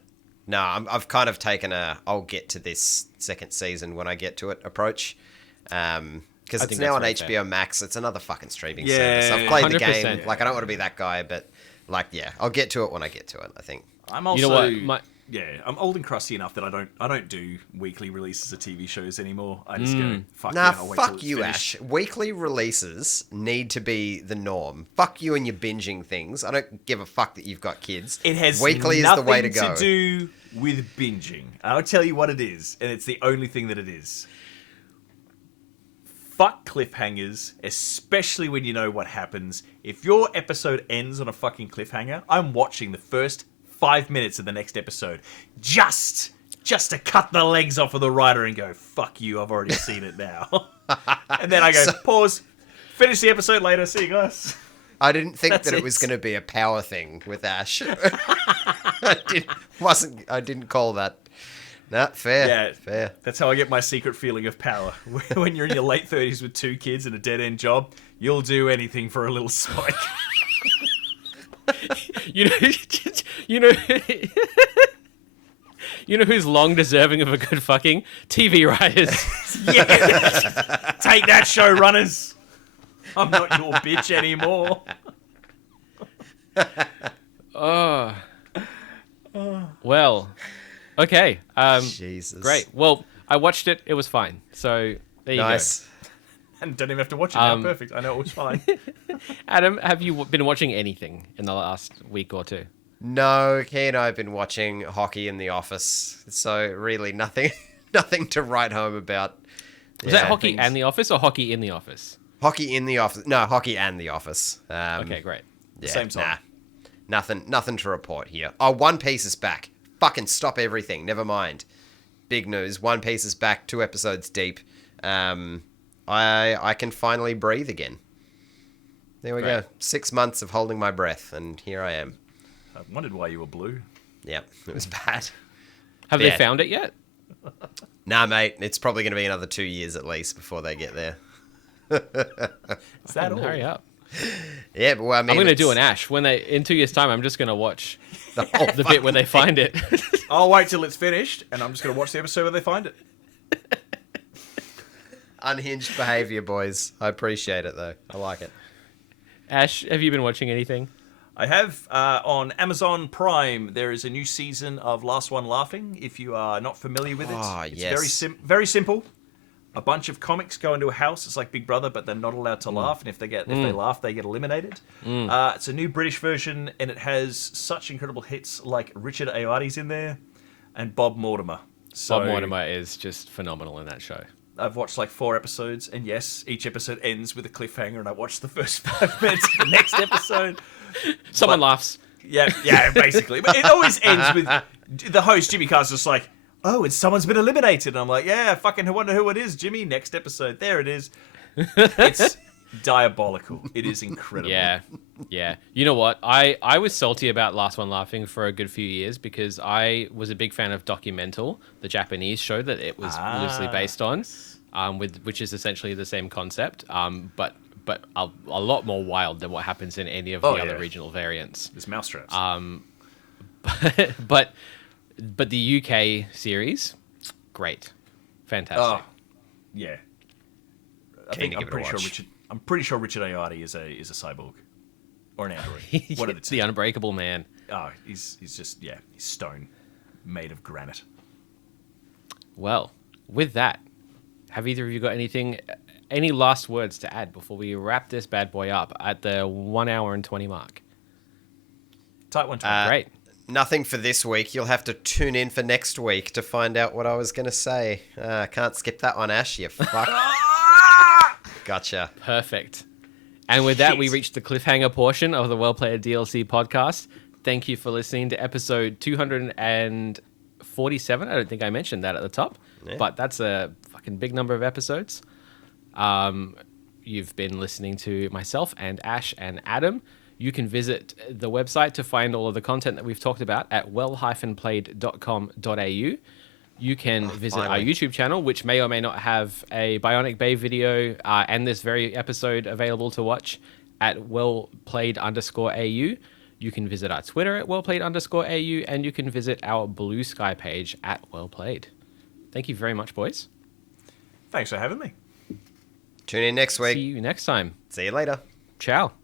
no, I've kind of taken I'll get to this second season when I get to it approach. Because it's now on HBO Max. It's another fucking streaming service. I've played the game. Like, I don't want to be that guy, but like, yeah, I'll get to it when I get to it, I think. I'm also... You know what? I'm old and crusty enough that I don't do weekly releases of TV shows anymore. I just go, fuck Nah, yeah, I'll wait till fuck it's you, finished. Ash. Weekly releases need to be the norm. Fuck you and your binging things. I don't give a fuck that you've got kids. It has Weekly nothing is the way to go. to do with binging. I'll tell you what it is, and it's the only thing that it is. Fuck cliffhangers, especially when you know what happens. If your episode ends on a fucking cliffhanger, I'm watching the first 5 minutes of the next episode just to cut the legs off of the writer and go, fuck you, I've already seen it now. And then I go, pause, finish the episode later, see you guys. I didn't think That's that it it. was going to be a power thing with Ash. I didn't call that. Nah, fair. Yeah, fair. That's how I get my secret feeling of power. When you're in your late 30s with 2 kids and a dead-end job, you'll do anything for a little spike. You know, you know who's long deserving of a good fucking? TV writers. Yeah! Take that, showrunners! I'm not your bitch anymore. Well, okay. Jesus. Great. Well, I watched it. It was fine. So there you Nice. And don't even have to watch it now. Perfect. I know it was fine. go. Adam, have you been watching anything in the last week or two? No, Key and I have been watching hockey in the office, so really nothing to write home about. Was that hockey and The Office or hockey in the office? Hockey in the office? No, hockey and the office. Okay, great. Yeah, Same time. Nothing to report here. Oh, One Piece is back. Fucking stop everything. Never mind. Big news. One Piece is back. 2 episodes deep. I can finally breathe again. There we go. 6 months of holding my breath, and here I am. I wondered why you were blue. Yep, it was bad. Have they found it yet? Nah, mate. It's probably going to be another 2 years at least before they get there. Is that all? Hurry up. Yeah, but well, I mean, I'm going to do an Ash. In 2 years' time, I'm just going to watch the bit where they find it. I'll wait till it's finished, and I'm just going to watch the episode where they find it. Unhinged behavior, boys. I appreciate it, though. I like it. Ash, have you been watching anything? I have on Amazon Prime. There is a new season of Last One Laughing. If you are not familiar with it, it's yes. very simple. A bunch of comics go into a house. It's like Big Brother, but they're not allowed to laugh. And if they laugh, they get eliminated. It's a new British version, and it has such incredible hits like Richard Ayoade's in there and Bob Mortimer. So Bob Mortimer is just phenomenal in that show. I've watched like 4 episodes, and yes, each episode ends with a cliffhanger, and I watched the first 5 minutes of the next episode. Someone laughs. Yeah, basically. But it always ends with the host, Jimmy Carr's just like, oh, and someone's been eliminated. And I'm like, yeah, fucking wonder who it is, Jimmy. Next episode. There it is. It's diabolical. It is incredible. Yeah. You know what? I was salty about Last One Laughing for a good few years because I was a big fan of Documental, the Japanese show that it was loosely based on, which is essentially the same concept, but a lot more wild than what happens in any of the other regional variants. There's mousetraps. But the UK series, great, fantastic. Yeah. Keen to I'm give it a pretty sure watch. I'm pretty sure Richard Ayoade is a cyborg or an android. One of the It's two. the unbreakable man. Oh, he's just he's stone, made of granite. Well, with that, have either of you got any last words to add before we wrap this bad boy up at the 1 hour and 20 mark? Tight 120. Great. Nothing for this week. You'll have to tune in for next week to find out what I was going to say. Can't skip that one, Ash, you fuck. Gotcha. Perfect. And with that, we Shit. reached the cliffhanger portion of the WellPlayed DLC podcast. Thank you for listening to episode 247. I don't think I mentioned that at the top, but that's a fucking big number of episodes. You've been listening to myself and Ash and Adam. You can visit the website to find all of the content that we've talked about at well-played.com.au. You can visit our YouTube channel, which may or may not have a Bionic Bay video and this very episode available to watch at wellplayed_au. You can visit our Twitter at wellplayed_au, and you can visit our Blue Sky page at wellplayed. Thank you very much, boys. Thanks for having me. Tune in next week. See you next time. See you later. Ciao.